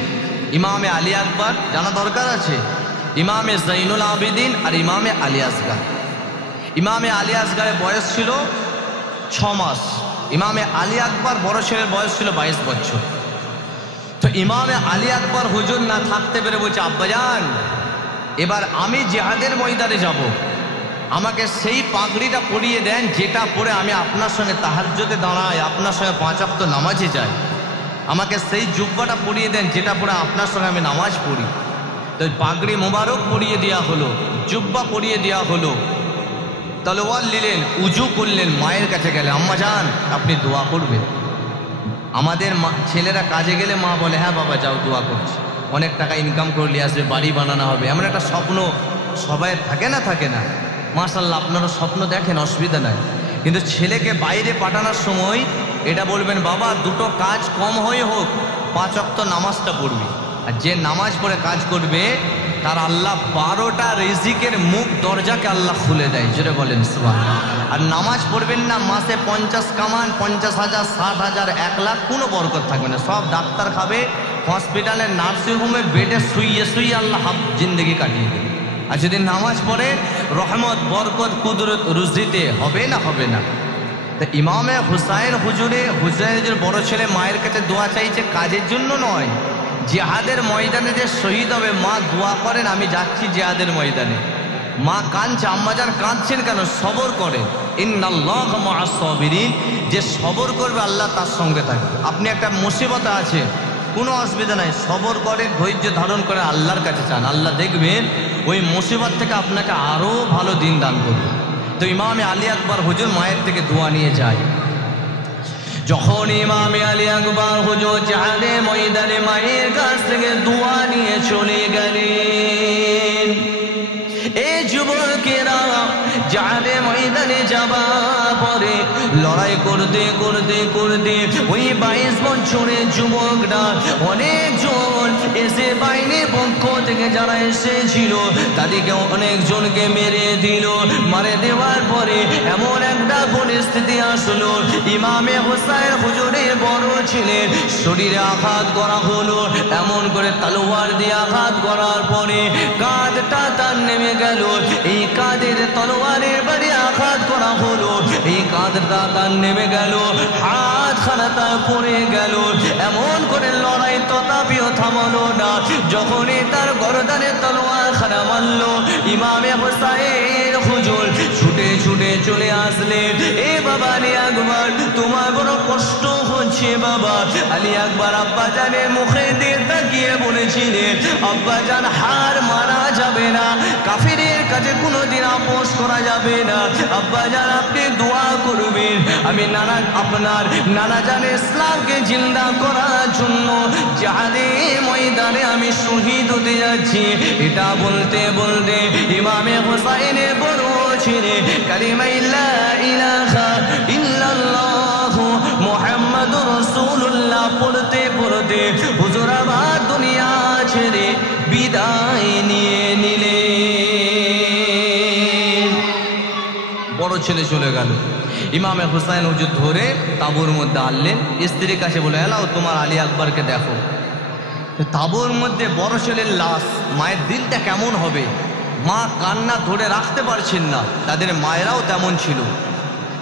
ইমামে আলী আকবর জানা দরকার আছে, ইমামে জৈনুল আবিদিন আর ইমামে আলী আসগার। ইমামে আলী আসগারের বয়স ছিল 6 মাস, ইমামে আলী আকবর বড় ছেলের বয়স ছিল 22 বছর। তো ইমামে আলী আকবর হুজুর না থাকতে পেরে বলছে, আব্বাজান এবার আমি জিহাদের ময়দানে যাব, আমাকে সেই পাগড়িটা পরিয়ে দেন যেটা পরে আমি আপনার সঙ্গে তাহাজ্জুদে দাঁড়াই, আপনার সঙ্গে 5 ওয়াক্ত নামাজে যাই। আমাকে সেই জুব্বাটা পরিয়ে দেন যেটা পরে আপনার সঙ্গে আমি নামাজ পড়ি। তো পাগড়ি মোবারক পরিয়ে দেওয়া হলো, জুব্বা পরিয়ে দেওয়া হলো, তলোয়ার নিলেন, উজু করলেন, মায়ের কাছে গেলেন, আম্মা যান আপনি দোয়া করবেন। আমাদের ছেলেরা কাজে গেলে মা বলে, হ্যাঁ বাবা যাও, দোয়া করছি, অনেক টাকা ইনকাম করলে আসবে, বাড়ি বানানো হবে, এমন একটা স্বপ্ন সবাই থাকে না? থাকে না? মাশাআল্লাহ, আপনারা স্বপ্ন দেখেন, অসুবিধা নাই, কিন্তু ছেলেকে বাইরে পাঠানোর সময় এটা বলবেন, বাবা দুটো কাজ কম হয়ে হোক, 5 ওয়াক্ত নামাজটা পড়বি। আর যে নামাজ পড়ে কাজ করবে তার আল্লাহ 12টা রিজিকের মুখ দরজাকে আল্লাহ খুলে দেয়। জোরে বলেন সুবহানাল্লাহ। আর নামাজ পড়বেন না, মাসে 50 কামান, 50,000, 60,000, 1 লাখ, কোনো বরকত থাকবে না, সব ডাক্তার খাবে, হসপিটালে নার্সিংহোমে বেডে শুইয়ে শুইয়ে আল্লাহ জিন্দগি কাটিয়ে দেবে। আর যদি নামাজ পড়ে রহমত, বরকত, কুদরত, রুজিতে হবে না? হবে না। তো ইমামে হুসাইন হুজুরের বড় ছেলে মায়ের কাছে দোয়া চাইছে, কাজের জন্য নয়, জিহাদের ময়দানে যে শহীদ হবে, মা দোয়া করেন আমি যাচ্ছি জিহাদের ময়দানে। মা কাঁদছে, আম্মাজান কাঁদছেন কেন? সবর করে, ইন্নাল্লাহা মা'আস সাবিরিন, যে সবর করবে আল্লাহ তার সঙ্গে থাকবে। আপনি একটা মুসিবতে আছে, কোনো অসুবিধা নাই, সবর করে, ধৈর্য ধারণ করে আল্লাহর কাছে চান, আল্লাহ দেখবেন ওই মুসিবত থেকে আপনাকে আরও ভালো দিন দান করবে। তো ইমামে আলী আকবর হুজুর মায়ের থেকে দোয়া নিয়ে যায়। যখন ইমামে আলী আকবর হুজুর জিহাদে ময়দানে মায়ের কাছ থেকে দোয়া নিয়ে চলে গেলেন, এই যুবকেরা জিহাদে ময়দানে যাবার পরে লড়াই করতে করতে করতে ওই 22 বছরের যুবকরা অনেকজন এসে বাহিনীর পক্ষ থেকে থেকে যারা এসেছিল তাদেরকে অনেকজনকে মেরে দিল। মারে দেওয়ার পরে এমন একটা পরিস্থিতি আসলো, ইমামে হুসাইন হুজুরের বড় ছেলের শরীরে আঘাত করা হলো। এমন করে তলোয়ার দিয়ে আঘাত করার পরে কাঁধটা তার নেমে গেল। এই কাঁধের তলোয়ারের বাড়ি আঘাত করা হলো, এই কাঁধটা তার নেমে গেল, হাত খানা তার পড়ে গেল। এমন করে লড়াই তথাপিও থামালো না। যখনই তার গরদানে তলোয়ার খানা মারল, ইমামে হুসাইন হুজুর ছুটে ছুটে চলে আসলেন। এ বাবা আলী আকবর, তোমার বড় কষ্ট হচ্ছে বাবা। আলী আকবর আব্বাজানের মুখে দিয়ে তাকিয়ে বলেছিলেন, আব্বাজান হার মারা যাবে না, কাফিরের কাছে কোনোদিন আপোষ করা যাবে না। আব্বাজান আপনি দোয়া করবেন, আমি আপনার নানা জানের ইসলামকে জিন্দা করার জন্য জিহাদের ময়দানে আমি শহীদ হতে যাচ্ছি। এটা বলতে বলতে ইমামে হুসাইনের বড় ছেলে কালিমা লা ইলাহা ইল্লাল্লাহু মুহাম্মাদুর রাসূলুল্লাহ পড়তে পড়তে হুজুর আবার দুনিয়া ছেড়ে বিদায় নিয়ে নিলেন। বড় ছেলে চলে গেল। ইমামে হুসাইন হুজুর ধরে তাঁবুর মধ্যে আনলেন। স্ত্রীর কাছে বলে, এলাও তোমার আলী আকবরকে দেখো। তাঁবুর মধ্যে বড় ছেলের লাশ, মায়ের দিলটা কেমন হবে? মা কান্না ধরে রাখতে পারছেন না, তাদের মায়েরাও তেমন ছিল।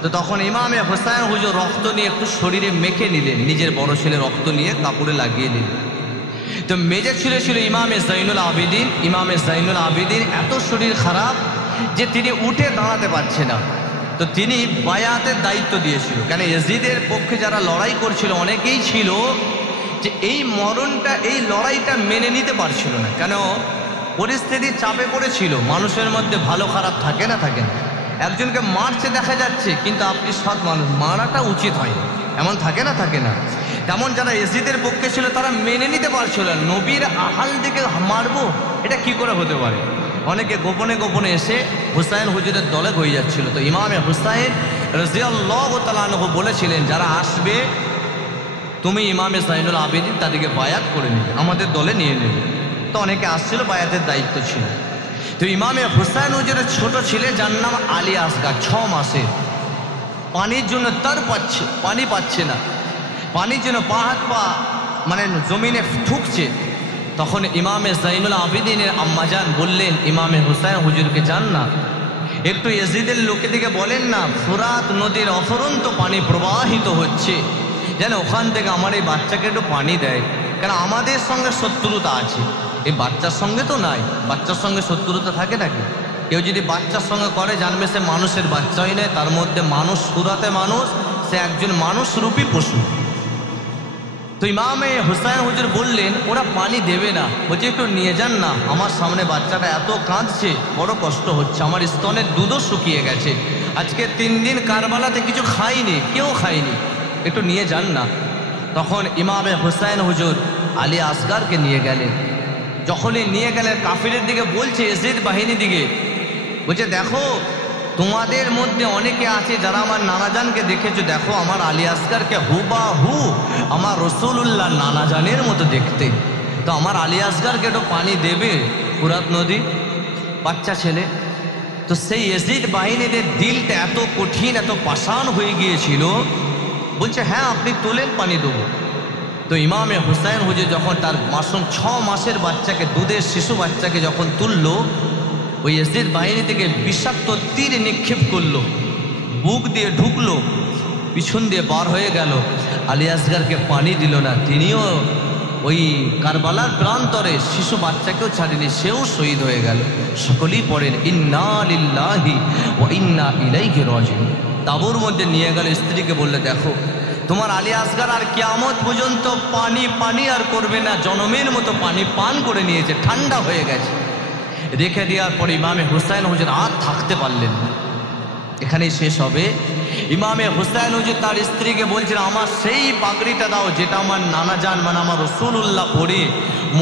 তো তখন ইমামে হুসাইন হুজুর রক্ত নিয়ে একটু শরীরে মেখে নিলেন, নিজের বড় ছেলে রক্ত নিয়ে কাপড়ে লাগিয়ে নিলেন। তো মেজে ছেলে ছিল ইমামে জাইনুল আবিদিন। ইমামে জাইনুল আবিদিন এত শরীর খারাপ যে তিনি উঠে দাঁড়াতে পারছে না। তো তিনি বায়াতের দায়িত্ব দিয়েছিল, কেন ইয়াজিদের পক্ষে যারা লড়াই করছিল অনেকেই ছিল যে এই মরণটা, এই লড়াইটা মেনে নিতে পারছিল না। কেন পরিস্থিতি চাপে পড়েছিল, মানুষের মধ্যে ভালো খারাপ থাকে না, থাকে না। একজনকে মারছে দেখা যাচ্ছে, কিন্তু আপনি সৎ মানুষ, মারাটা উচিত হয়, এমন থাকে না, থাকে না। তেমন যারা ইয়াজিদের পক্ষে ছিল তারা মেনে নিতে পারছিল না, নবীর আহাল দিকে মারবো, এটা কি করে হতে পারে। অনেকে গোপনে গোপনে এসে হুসাইন হুজুরের দলে হয়ে যাচ্ছিল। তো ইমামে হুসাইন রাদিয়াল্লাহু তাআলা আনহু বলেছিলেন, যারা আসবে তুমি ইমামে জাইনুল আবিদিন তাদেরকে বায়াত করে নেবে, আমাদের দলে নিয়ে নেবে। তো অনেকে আসছিল, বায়াতের দায়িত্ব ছিল। তো ইমামে হুসাইন হুজুরের ছোট ছেলে যার নাম আলী আসগার, 6 মাসে, পানির জন্য তার পাচ্ছে, পানি পাচ্ছে না, পানির জন্য পা হাত পা মানে জমিনে ঠুকছে। তখন ইমামে জাইনুল আবিদিনের আম্মাজান বললেন ইমামে হুসাইন হুজুরকে, যান না একটু ইয়াজিদের লোকেদিকে বলেন না, ফুরাত নদীর অফুরন্ত পানি প্রবাহিত হচ্ছে, যেন ওখান থেকে আমার এই বাচ্চাকে একটু পানি দেয়। কারণ আমাদের সঙ্গে শত্রুতা আছে, এই বাচ্চার সঙ্গে তো নাই। বাচ্চার সঙ্গে শত্রুতা থাকে নাকি? কেউ যদি বাচ্চার সঙ্গে করে জানবে সে মানুষের বাচ্চাই নয়, তার মধ্যে মানুষ, সুরাতে মানুষ, সে একজন মানুষরূপী পশু। তো ইমামে হুসাইন হুজুর বললেন, ওরা পানি দেবে না, বলছে একটু নিয়ে যান না, আমার সামনে বাচ্চাটা এত কাঁদছে, বড় কষ্ট হচ্ছে, আমার স্তনের দুধও শুকিয়ে গেছে, আজকে 3 দিন কারবালাতে কিছু খাইনি, কেউ খাইনি, একটু নিয়ে যান না। তখন ইমামে হুসাইন হুজুর আলী আসগারকে নিয়ে গেলেন। যখনই নিয়ে গেলেন কাফিরের দিকে বলছে, ইয়াজিদ বাহিনী দিকে বলছে, দেখো তোমাদের মধ্যে অনেকে আছে যারা আমার নানাজানকে দেখেছো, দেখো আমার আলী আসগারকে হুবাহু আমার রাসূলুল্লাহ নানাজানের মতো দেখতে। তো আমার আলী আসগারকে একটু পানি দেবে, ফুরাত নদী, বাচ্চা ছেলে। তো সেই ইয়াজিদ বাহিনীদের দিলটা এত কঠিন, এত পাষাণ হয়ে গিয়েছিল, বলছে হ্যাঁ আপনি তোলেন, পানি দেবো। তো ইমামে হুসাইন হুজুর যখন তার মাসুম 6 মাসের বাচ্চাকে, দুধের শিশু বাচ্চাকে যখন তুললো, ওই ইয়াজিদ বাহিনী থেকে বিষাক্ত তীর নিক্ষেপ করলো, বুক দিয়ে ঢুকলো, পিছন দিয়ে বার হয়ে গেল। আলী আসগারকে পানি দিল না, তিনিও ওই কারবালার প্রান্তরে শিশু বাচ্চাকেও ছাড়েনি, সেও শহীদ হয়ে গেল। সকলেই পড়েন ইন্না লিল্লাহি ওয়া ইন্না ইলাইহি রাজিউন। তাঁবুর মধ্যে নিয়ে গেল, স্ত্রীকে বললে, দেখো তোমার আলী আসগার আর কিয়ামত পর্যন্ত পানি পানি আর করবে না, জনমের মতো পানি পান করে নিয়েছে, ঠান্ডা হয়ে গেছে। রেখে দেওয়ার পর ইমামে হুসাইন হুজুর আর থাকতে পারলেন না, এখানেই শেষ হবে। ইমামে হুসাইন হুজুর তার স্ত্রীকে বলছেন, আমার সেই পাগড়িটা দাও যেটা আমার নানাজান মানে আমার রাসূলুল্লাহ পরে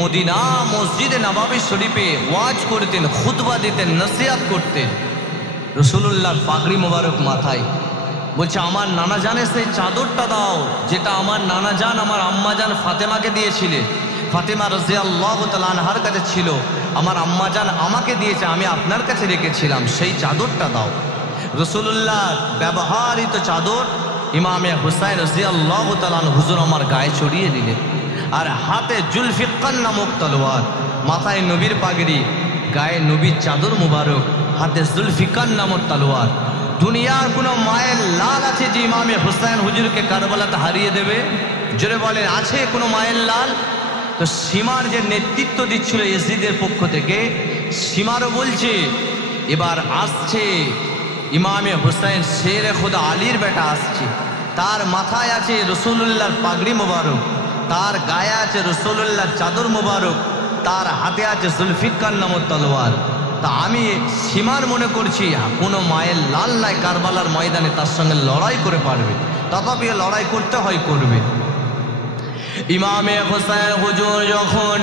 মদিনা মসজিদে নববী শরীফে ওয়াজ করতেন, খুতবা দিতেন, নসিহত করতেন। রাসূলুল্লাহর পাগড়ি মোবারক মাথায়। বলছে আমার নানাজানের সেই চাদরটা দাও যেটা আমার নানাজান আমার আম্মাজান ফাতেমাকে দিয়েছিলেন। ফাতেমা রাদিয়াল্লাহু তাআলা আনহার কাছে ছিল, আমার আম্মাজান আমাকে দিয়েছে, আমি আপনার কাছে রেখেছিলাম, সেই চাদরটা দাও। রাসূলুল্লাহ ব্যবহারিত চাদর ইমামে হুসাইন রাদিয়াল্লাহু তাআলা হুজুর আমার গায়ে চড়িয়ে দিলেন। আর হাতে জুলফিকার নামক তলোয়ার, মাথায় নবীর পাগড়ি, গায়ে নবীর চাদর মুবারক, হাতে জুলফিকার নামক তলোয়ার। দুনিয়ার কোনো মায়ের লাল আছে যে ইমামে হুসাইন হুজুরকে কারবালাতে হারিয়ে দেবে? জোরে বলেন, আছে কোনো মায়ের লাল? তো সীমার যে নেতৃত্ব দিচ্ছিল ইয়াজিদের পক্ষ থেকে, সীমারও বলছে এবার আসছে ইমামে হুসাইন শেরে খুদা আলীর বেটা আসছে, তার মাথায় আছে রাসূলুল্লাহর পাগড়ি মোবারক, তার গায়ে আছে রাসূলুল্লাহর চাদর মোবারক, তার হাতে আছে জুলফিকার নামক তলোয়ার। তা আমি সীমার মনে করছি কোনো মায়ের লাল নাই কারবালার ময়দানে তার সঙ্গে লড়াই করে পারবে, তথাপি লড়াই করতে হয়, করবে। ইমামে হুসাইন হুজুর যখন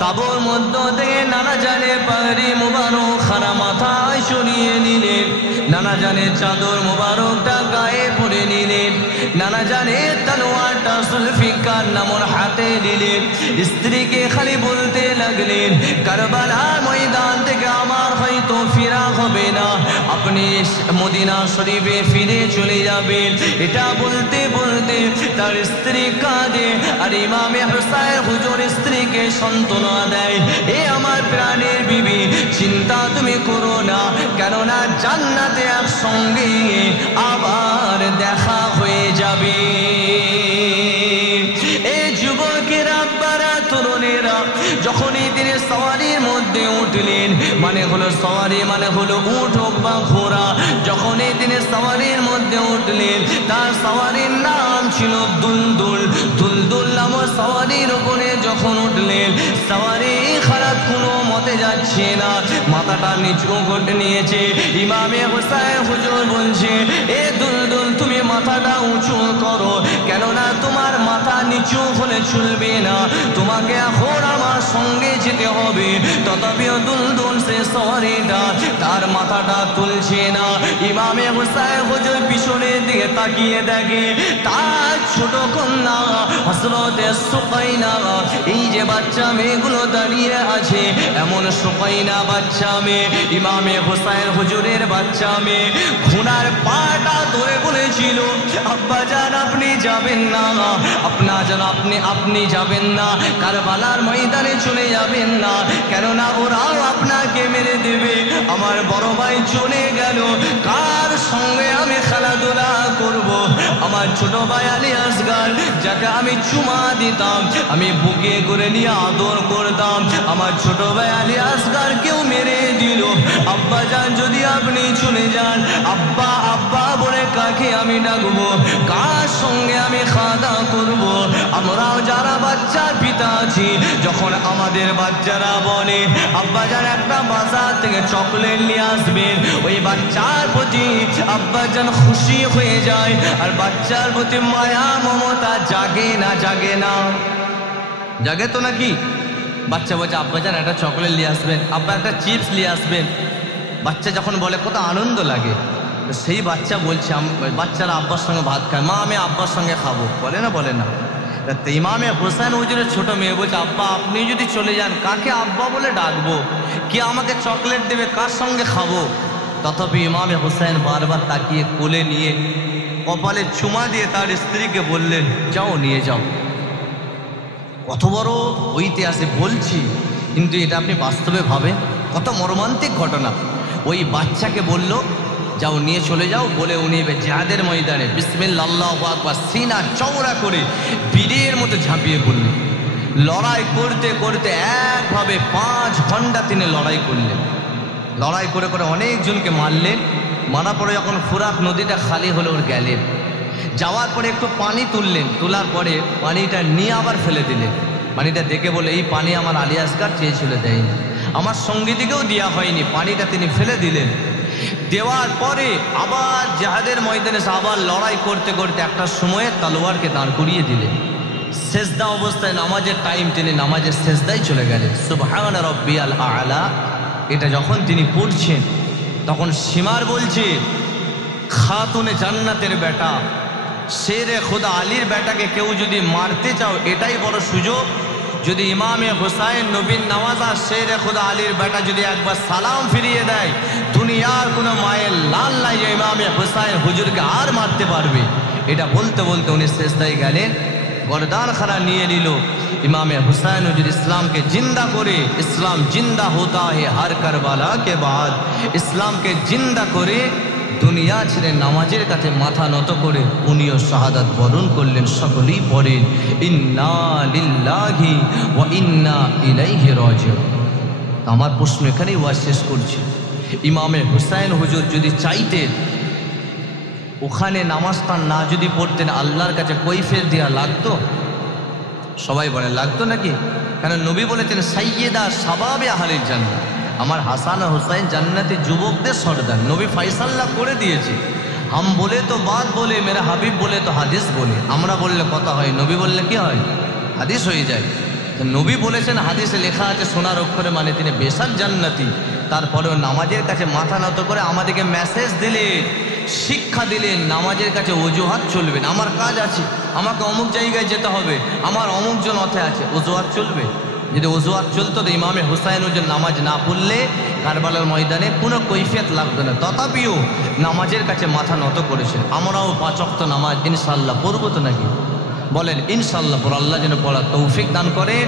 তাবুর মধ্য থেকে নানা জানে পাগড়ি মুবারক খানা মাথায় সরিয়ে নিলেন, নানা জানে চাদর মুবারকটা গায়ে পরে নিলেন, নানা জানে তলোয়ারটা জুলফিকার নামক হাতে নিলেন। স্ত্রীকে খালি বলতে লাগলেন, কারবালার ময়দান থেকে আমার হয়তো ফেরা হবে না, আপনি মদিনা শরীফে ফিরে চলে যাবেন। এটা বলতে বলতে তার স্ত্রী কাঁদে, আর ইমামে হুসাইন হুজুর স্ত্রীকে সান্ত্বনা দেয়, এ আমার প্রাণের বিবি, চিন্তা তুমি করো না, কেননা জান্নাতে একসঙ্গে আবার দেখা হয়ে যাবে। এই যুবকেরা, আব্বারা, তরুণেরা যখনই তিনি সওয়ারির মধ্যে উঠলেন, মানে হলো সওয়ারি মানে হলো উট হোক বা ঘোড়া, যখনই তিনি সওয়ারির মধ্যে উঠলেন, তার সওয়ারির নাম ছিল দুলদুল। দুলদুল নামক সওয়ারির উপরে যখন উঠলেন, সওয়ারি খারাপ কোনো মতে যাচ্ছে না, মাথাটা নিচু করে নিয়েছে। ইমামে হুসাইন হুজুর বলছে, এ দুলদুল তুমি মাথাটা উঁচু করো, কেননা তোমার মাথা নিচু হলে চলবে না, তোমাকে এখন আমার সঙ্গে যেতে হবে। তথাপিও দুলদুল সে সওয়ারিটা তার মাথাটা তুলছে না। ইমামে হুসাইন হুজুর পিছনের দিকে তাকিয়ে দেখে তার ছোট কন্যা হযরতে সুকাইনা, এই যে বাচ্চা মেয়েগুলো দাঁড়িয়ে আছে, এমন সুকাইনা বাচ্চা মেয়ে, ইমামে হুসাইন হুজুরের বাচ্চা মেয়ে, ঘোড়ার পাটা ধরে বলেছিল, আব্বাজান আপনি যাবেন না, আপনাজান আপনি যাবেন না, কারবালার ময়দানে চলে যাবেন না, কেননা ওরাও আপনাকে মেরে দেবে। আমার বড় ভাই চলে গেল, কার সঙ্গে আমি খেলাধুলা করব? আমার ছোট ভাই আলী আসগার, যাকে আমি চুমা দিতাম, আমি বুকে করে নিয়ে আদর করতাম, আমার ছোট ভাই আলী আসগার কেউ মেরে দিল। আব্বাজান যদি আপনি চলে যান, আব্বা আব্বা বলে কাকে আমি ডাকবো? কার সঙ্গে আমি খাওয়া দাওয়া করবো? আমরাও যারা বাচ্চার পিতা আছি, যখন আমাদের বাচ্চারা বলে আব্বাজান একটা বাজার থেকে চকলেট নিয়ে আসবেন, ওই বাচ্চার প্রতি আব্বাজান খুশি হয়ে যায়, আর বাচ্চার প্রতি মায়া মমতা জাগে না? জাগে না? জাগে তো নাকি? বাচ্চা বলছে আব্বাজান একটা চকলেট নিয়ে আসবেন, আব্বা একটা চিপস নিয়ে আসবেন। বাচ্চা যখন বলে কত আনন্দ লাগে। সেই বাচ্চা বলছে, বাচ্চারা আব্বার সঙ্গে ভাত খায়, মা আমি আব্বার সঙ্গে খাবো, বলে না? বলে না? ইমামে হুসাইন হুজুরের ছোট মেয়ে বলছে, আব্বা আপনি যদি চলে যান, কাকে আব্বা বলে ডাকবো? কে আমাকে চকলেট দেবে? কার সঙ্গে খাবো? তথাপি ইমামে হুসাইন বারবার তাকিয়ে কোলে নিয়ে কপালে চুমা দিয়ে তার স্ত্রীকে বললেন, যাও নিয়ে যাও। কত বড় ঐতিহাসিক বলছি, কিন্তু এটা আপনি বাস্তবে ভাবেন, কত মর্মান্তিক ঘটনা। ওই বাচ্চাকে বলল, যাও নিয়ে চলে যাও, বলে উনি জিহাদের ময়দানে বিসমিল্লাহ আল্লাহু আকবার সিনা চওড়া করে বীরের মতো ঝাঁপিয়ে পড়লেন। লড়াই করতে করতে একভাবে 5 ঘন্টা তিনি লড়াই করলেন। লড়াই করে করে অনেকজনকে মারলেন। মারা পরে যখন ফুরাত নদীটা খালি হলো, ওর গেলেন, যাওয়ার পরে একটু পানি তুললেন, তোলার পরে পানিটা নিয়ে আবার ফেলে দিলেন। পানিটা দেখে বলে, এই পানি আমার আলী আসগার চেয়েছিল, দেয়নি, আমার সঙ্গীদিকেও দেওয়া হয়নি, পানিটা তিনি ফেলে দিলেন। দেওয়ার পরে আবার জিহাদের ময়দানে আবার লড়াই করতে করতে একটা সময়ে তলোয়ারকে দাঁড় করিয়ে দিলেন। সেজদা অবস্থায় নামাজের টাইম, তিনি নামাজের সেজদায় চলে গেলেন। সুবহান রাব্বিয়াল আ'লা, এটা যখন তিনি পড়ছেন, তখন সীমার বলছে, খাতুনে জান্নাতের বেটা শেরে খুদা আলীর বেটাকে কেউ যদি মারতে চাও, এটাই বড় সুযোগ। যদি ইমামে হুসাইন নবীর নওয়াজা শেরে খুদা আলীর বেটা যদি একবার সালাম ফিরিয়ে দেয়, দুনিয়ার কোনো মায়ের লাল নাই যে ইমামে হুসাইন হুজুরকে আর মারতে পারবে। এটা বলতে বলতে উনি সিজদায় গেলেন, গর্দান খানা নিয়ে নিল। इमाम हुसैन হুজুর ইসলামকে জিন্দা করে, ইসলাম জিন্দা होता है हर करबला के बाद, ইসলামকে জিন্দা করে দুনিয়া ছেড়ে নামাজের কাছে মাথা নত করে উনিও শাহাদাত বরণ করলেন। সকলেই পড়েন ইন্না লিল্লাহি ওয়া ইন্না ইলাইহি রাজিউন। আমার প্রশ্ন এখানেই ওয়াজ শেষ করছি, ইমামে হুসাইন হুজুর যদি চাইতেন ওখানে নামাজটা না যদি পড়তেন, আল্লাহর কাছে কৈফিয়ত দেওয়া লাগতো? সবাই বলে লাগতো নাকি? কারণ নবী বলেছেন সাইয়্যিদা শাবাবে আহলিল জান্নাহ, আমার হাসান আর হুসাইন জান্নাতি যুবকদের সর্দার। নবী ফয়সালা করে দিয়েছে। হাম বলে তো বাত বলে, মেরা হাবিব বলে তো হাদিস বলে। আমরা বললে কথা হয়, নবী বললে কি হয়? হাদিস হয়ে যায়। তো নবী বলেছেন, হাদিসে লেখা আছে সোনার অক্ষরে মানে তিনি বেশাক জান্নাতি। তারপরেও নামাজের কাছে মাথা নত করে আমাদেরকে মেসেজ দিলেন, শিক্ষা দিলেন নামাজের কাছে অজুহাত চলবে না। আমার কাজ আছে, আমাকে অমুক জায়গায় যেতে হবে, আমার অমুক জন অথে আছে, অজুহাত চলবে? যদি অজুহাত চলতো তো ইমামে হুসাইন হুজুর নামাজ না পড়লে কারবালার ময়দানে কোনো কৈফিয়ত লাগতো না। তথাপিও নামাজের কাছে মাথা নত করেছেন। আমরাও 5 ওয়াক্ত নামাজ ইনশাআল্লাহ পড়বো তো নাকি? বলেন ইনশাআল্লাহ পড়। আল্লাহ যেন পড়ার তৌফিক দান করেন।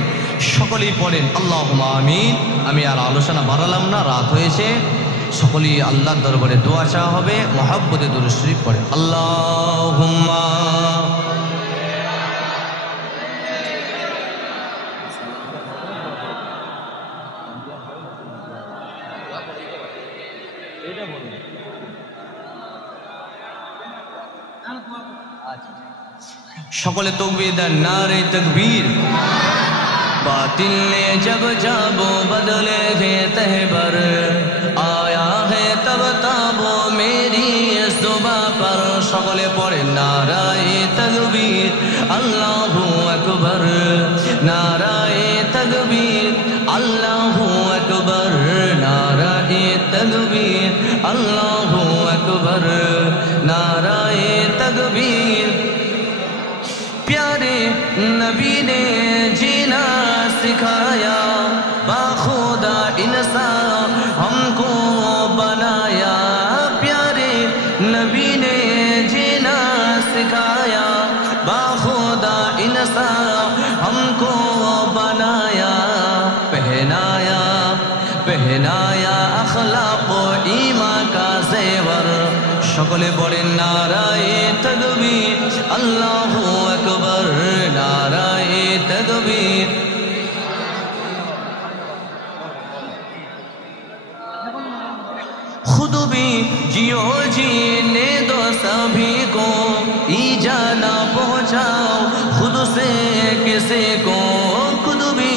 সকলেই পড়েন আল্লাহুম্মা আমিন। আমি আর আলোচনা বাড়ালাম না, রাত হয়েছে। সকলেই আল্লাহর দরবারে দোয়া চাওয়া হবে, মহব্বতে দুরূদ শরীফ পড়েন। আল্লাহুম্মা সকলে তকবীর দেন, নারে তকবীর। बातिल ने जब जाबो बदले है तहबर, आया है तब ताबो मेरी जुबा पर। সকলে পড়ে নারায়ে তাকবীর আল্লাহু আকবার, নারায়ে তাকবীর আল্লাহু আকবার, নারায়ে তাকবীর আল্লাহু আকবার, নারায়ে তাকবীর। प्यारे नबी ने जीना सिखाया, बाखुदा इंसान हमको बनाया। प्यारे नबी ने जीना सिखाया, बाखुदा इंसान हमको बनाया। पहनाया पहनाया अखलाक ईमान का ज़ेवर। সকলে বলেন নারায়ে তাকবীর আল্লাহু আকবার, নারায়ে তাকবীর। खुद भी जियो जीने दो सभी को, ईजा ना पहुँचाओ खुद से किसी को। खुद भी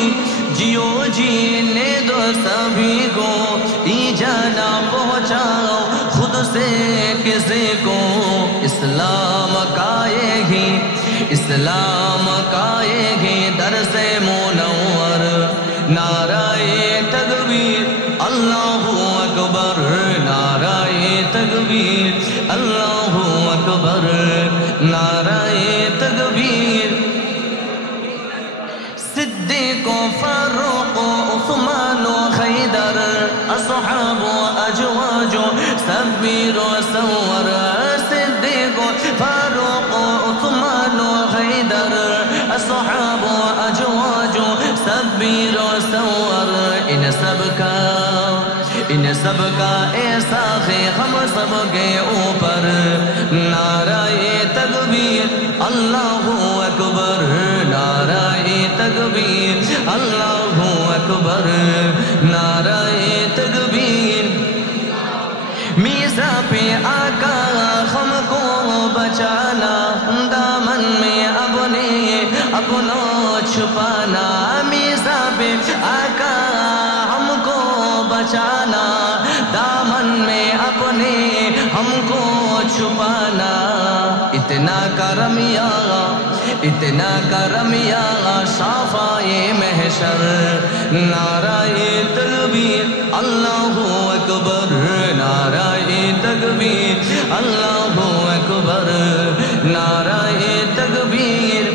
जियो जीने दो सभी को, ईजा ना पहुँचाओ खुद से किसी को। इस्लाम काएगी इस्लाम काएगी दर से मुनव्वर। नाराये तकबीर अल्लाहु अकबर, नाराये तकबीर अल्लाहु अकबर, नाराये तकबीर। सिद्दीक़ फारूक़ उस्मान खैदर, अस्हाब अजवाज सब्बीर सवर। सिद्दीक़ फारूक़ उस्मान खैदर, अस्हाब अजवाज सब्बीर सवर। इन सब का ऐसा है हम सब के ऊपर। नाराये तकबीर अल्लाहु अकबर, नाराये तकबीर अल्लाहु अकबर, नाराये तकबीर। मीज़ा पे आका हमको बचाना, दामन में अपने अपनों छुपाना। मीज़ा पे आका हमको बचाना, दामन में अपने हमको छुपाना। इतना करम या शाफ़ाए महशर। नाराये तकबीर अल्लाहु अकबर, नाराये तकबीर अल्लाहु अकबर, नाराये तकबीर।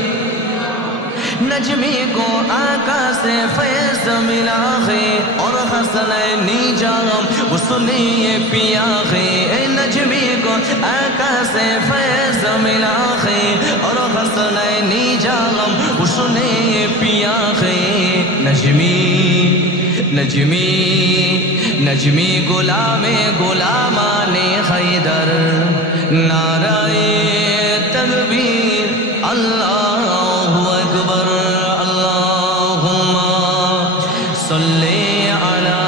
नजमी को आका से फैज मिला है और हसनैनी जाम उसने ये पिया है। नजमी को आका से फैज मिला है और हसनैनी जाम उसने ये पिया है। नजमी नजमी नजमी गुलामे गुलामाने हैदर नाराए तकबीर अल्लाहु अकबर अल्लाहुम्मा सल्ली अला।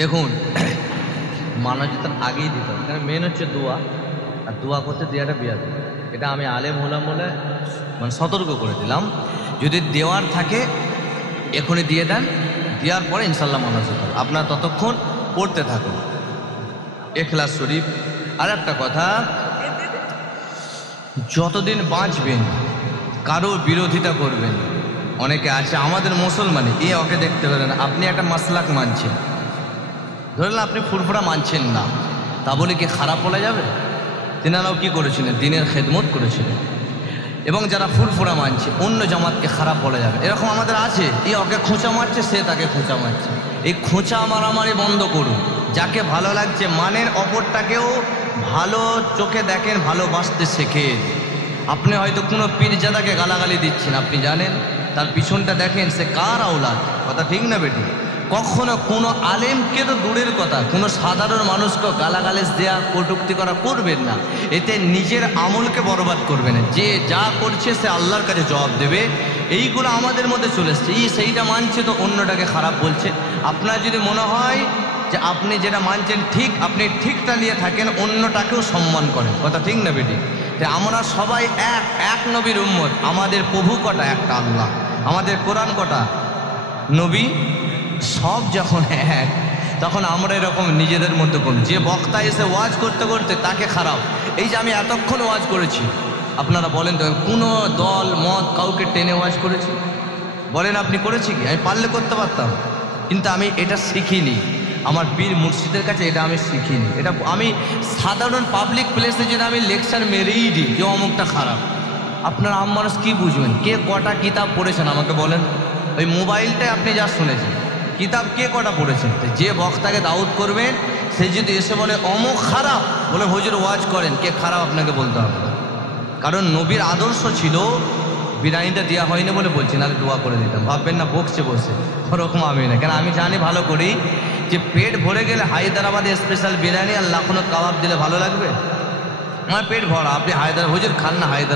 দেখুন মানবতার আগেই দিতে হবে, কারণ মেন হচ্ছে দোয়া, আর দোয়া করতে দেওয়াটা বিয়াদ। এটা আমি আলেম হলাম বলে মানে সতর্ক করে দিলাম, যদি দেওয়ার থাকে এখনই দিয়ে দেন, দেওয়ার পরে ইনশাল্লাহ মানব হতে হবে। আপনার ততক্ষণ পড়তে থাকুন ইখলাস শরীফ। আর একটা কথা, যতদিন বাঁচবেন কারো বিরোধিতা করবেন। অনেকে আছে আমাদের মুসলমানে এ ওকে দেখতে পারেন, আপনি একটা মাসলাক মানছেন, ধরলেন আপনি ফুরফুরা মানছেন না, তা বলে কি খারাপ বলা যাবে? তিনারাও কি করেছিলেন? দিনের খেদমত করেছিলেন। এবং যারা ফুরফুরা মানছে অন্য জামাতকে খারাপ বলা যাবে, এরকম আমাদের আছে। এ ওকে খোঁচা মারছে, সে তাকে খোঁচা মারছে। এই খোঁচা মারামারি বন্ধ করুন। যাকে ভালো লাগছে মানেন, অপরটাকেও ভালো চোখে দেখেন, ভালোবাসতে শেখেন। আপনি হয়তো কোনো পীরজাদাকে গালাগালি দিচ্ছেন, আপনি জানেন তার পিছনটা দেখেন সে কার আওলাদ। কথা ঠিক না বেটি? কখনো কোনো আলেমকে তো দূরের কথা, কোনো সাধারণ মানুষকে গালাগালিজ দেয়া, কটূক্তি করা করবেন না। এতে নিজের আমলকে বরবাদ করবেন। যে যা করছে সে আল্লাহর কাছে জবাব দেবে। এইগুলো আমাদের মধ্যে চলে এসছে। সেইটা মানছে তো অন্যটাকে খারাপ বলছে। আপনার যদি মনে হয় যে আপনি যেটা মানছেন ঠিক, আপনি ঠিকটা নিয়ে থাকেন, অন্যটাকেও সম্মান করেন। কথা ঠিক না বেটি? তাই আমরা সবাই এক নবীর উম্মত। আমাদের প্রভু কটা? একটা আল্লাহ। আমাদের কোরআন কটা? নবী। সব যখন এক, তখন আমরা এরকম নিজেদের মধ্যে কোন যে বক্তা এসে ওয়াজ করতে করতে তাকে খারাপ। এই যে আমি এতক্ষণ ওয়াজ করেছি, আপনারা বলেন তো কোনো দল মত কাউকে টেনে ওয়াজ করেছি? বলেন আপনি করেছি কি? আমি পারলে করতে পারতাম, কিন্তু আমি এটা শিখিনি। আমার পীর মুর্শিদের কাছে এটা আমি শিখিনি। এটা আমি সাধারণ পাবলিক প্লেসে যদি আমি লেকচার মেরেই দিই যে অমুকটা খারাপ, আপনারা আম মানুষ কী বুঝবেন? কে কটা কিতাব পড়েছেন আমাকে বলেন? ওই মোবাইলটায় আপনি যা শুনেছেন, কিতাব কে কটা পড়েছেন? যে বক্তাকে দাউদ করবেন সে যদি এসে বলে অমুক খারাপ, বলে হুজুর ওয়াজ করেন, কে খারাপ আপনাকে বলতে হবে। কারণ নবীর আদর্শ ছিল, বিরিয়ানিটা দেওয়া হয়নি বলে বলছি, নাহলে দোয়া করে দিতাম। ভাববেন না বকছে বসে, ওরকম আমি না। কেন আমি জানি ভালো করেই যে পেট ভরে গেলে হায়দ্রাবাদে স্পেশাল বিরিয়ানি আর লাখনো কাবাব দিলে ভালো লাগবে? আমার পেট ভরা, আপনি হায়দ্রাবাদ হুজুর খান না হায়দ্রাবাদ।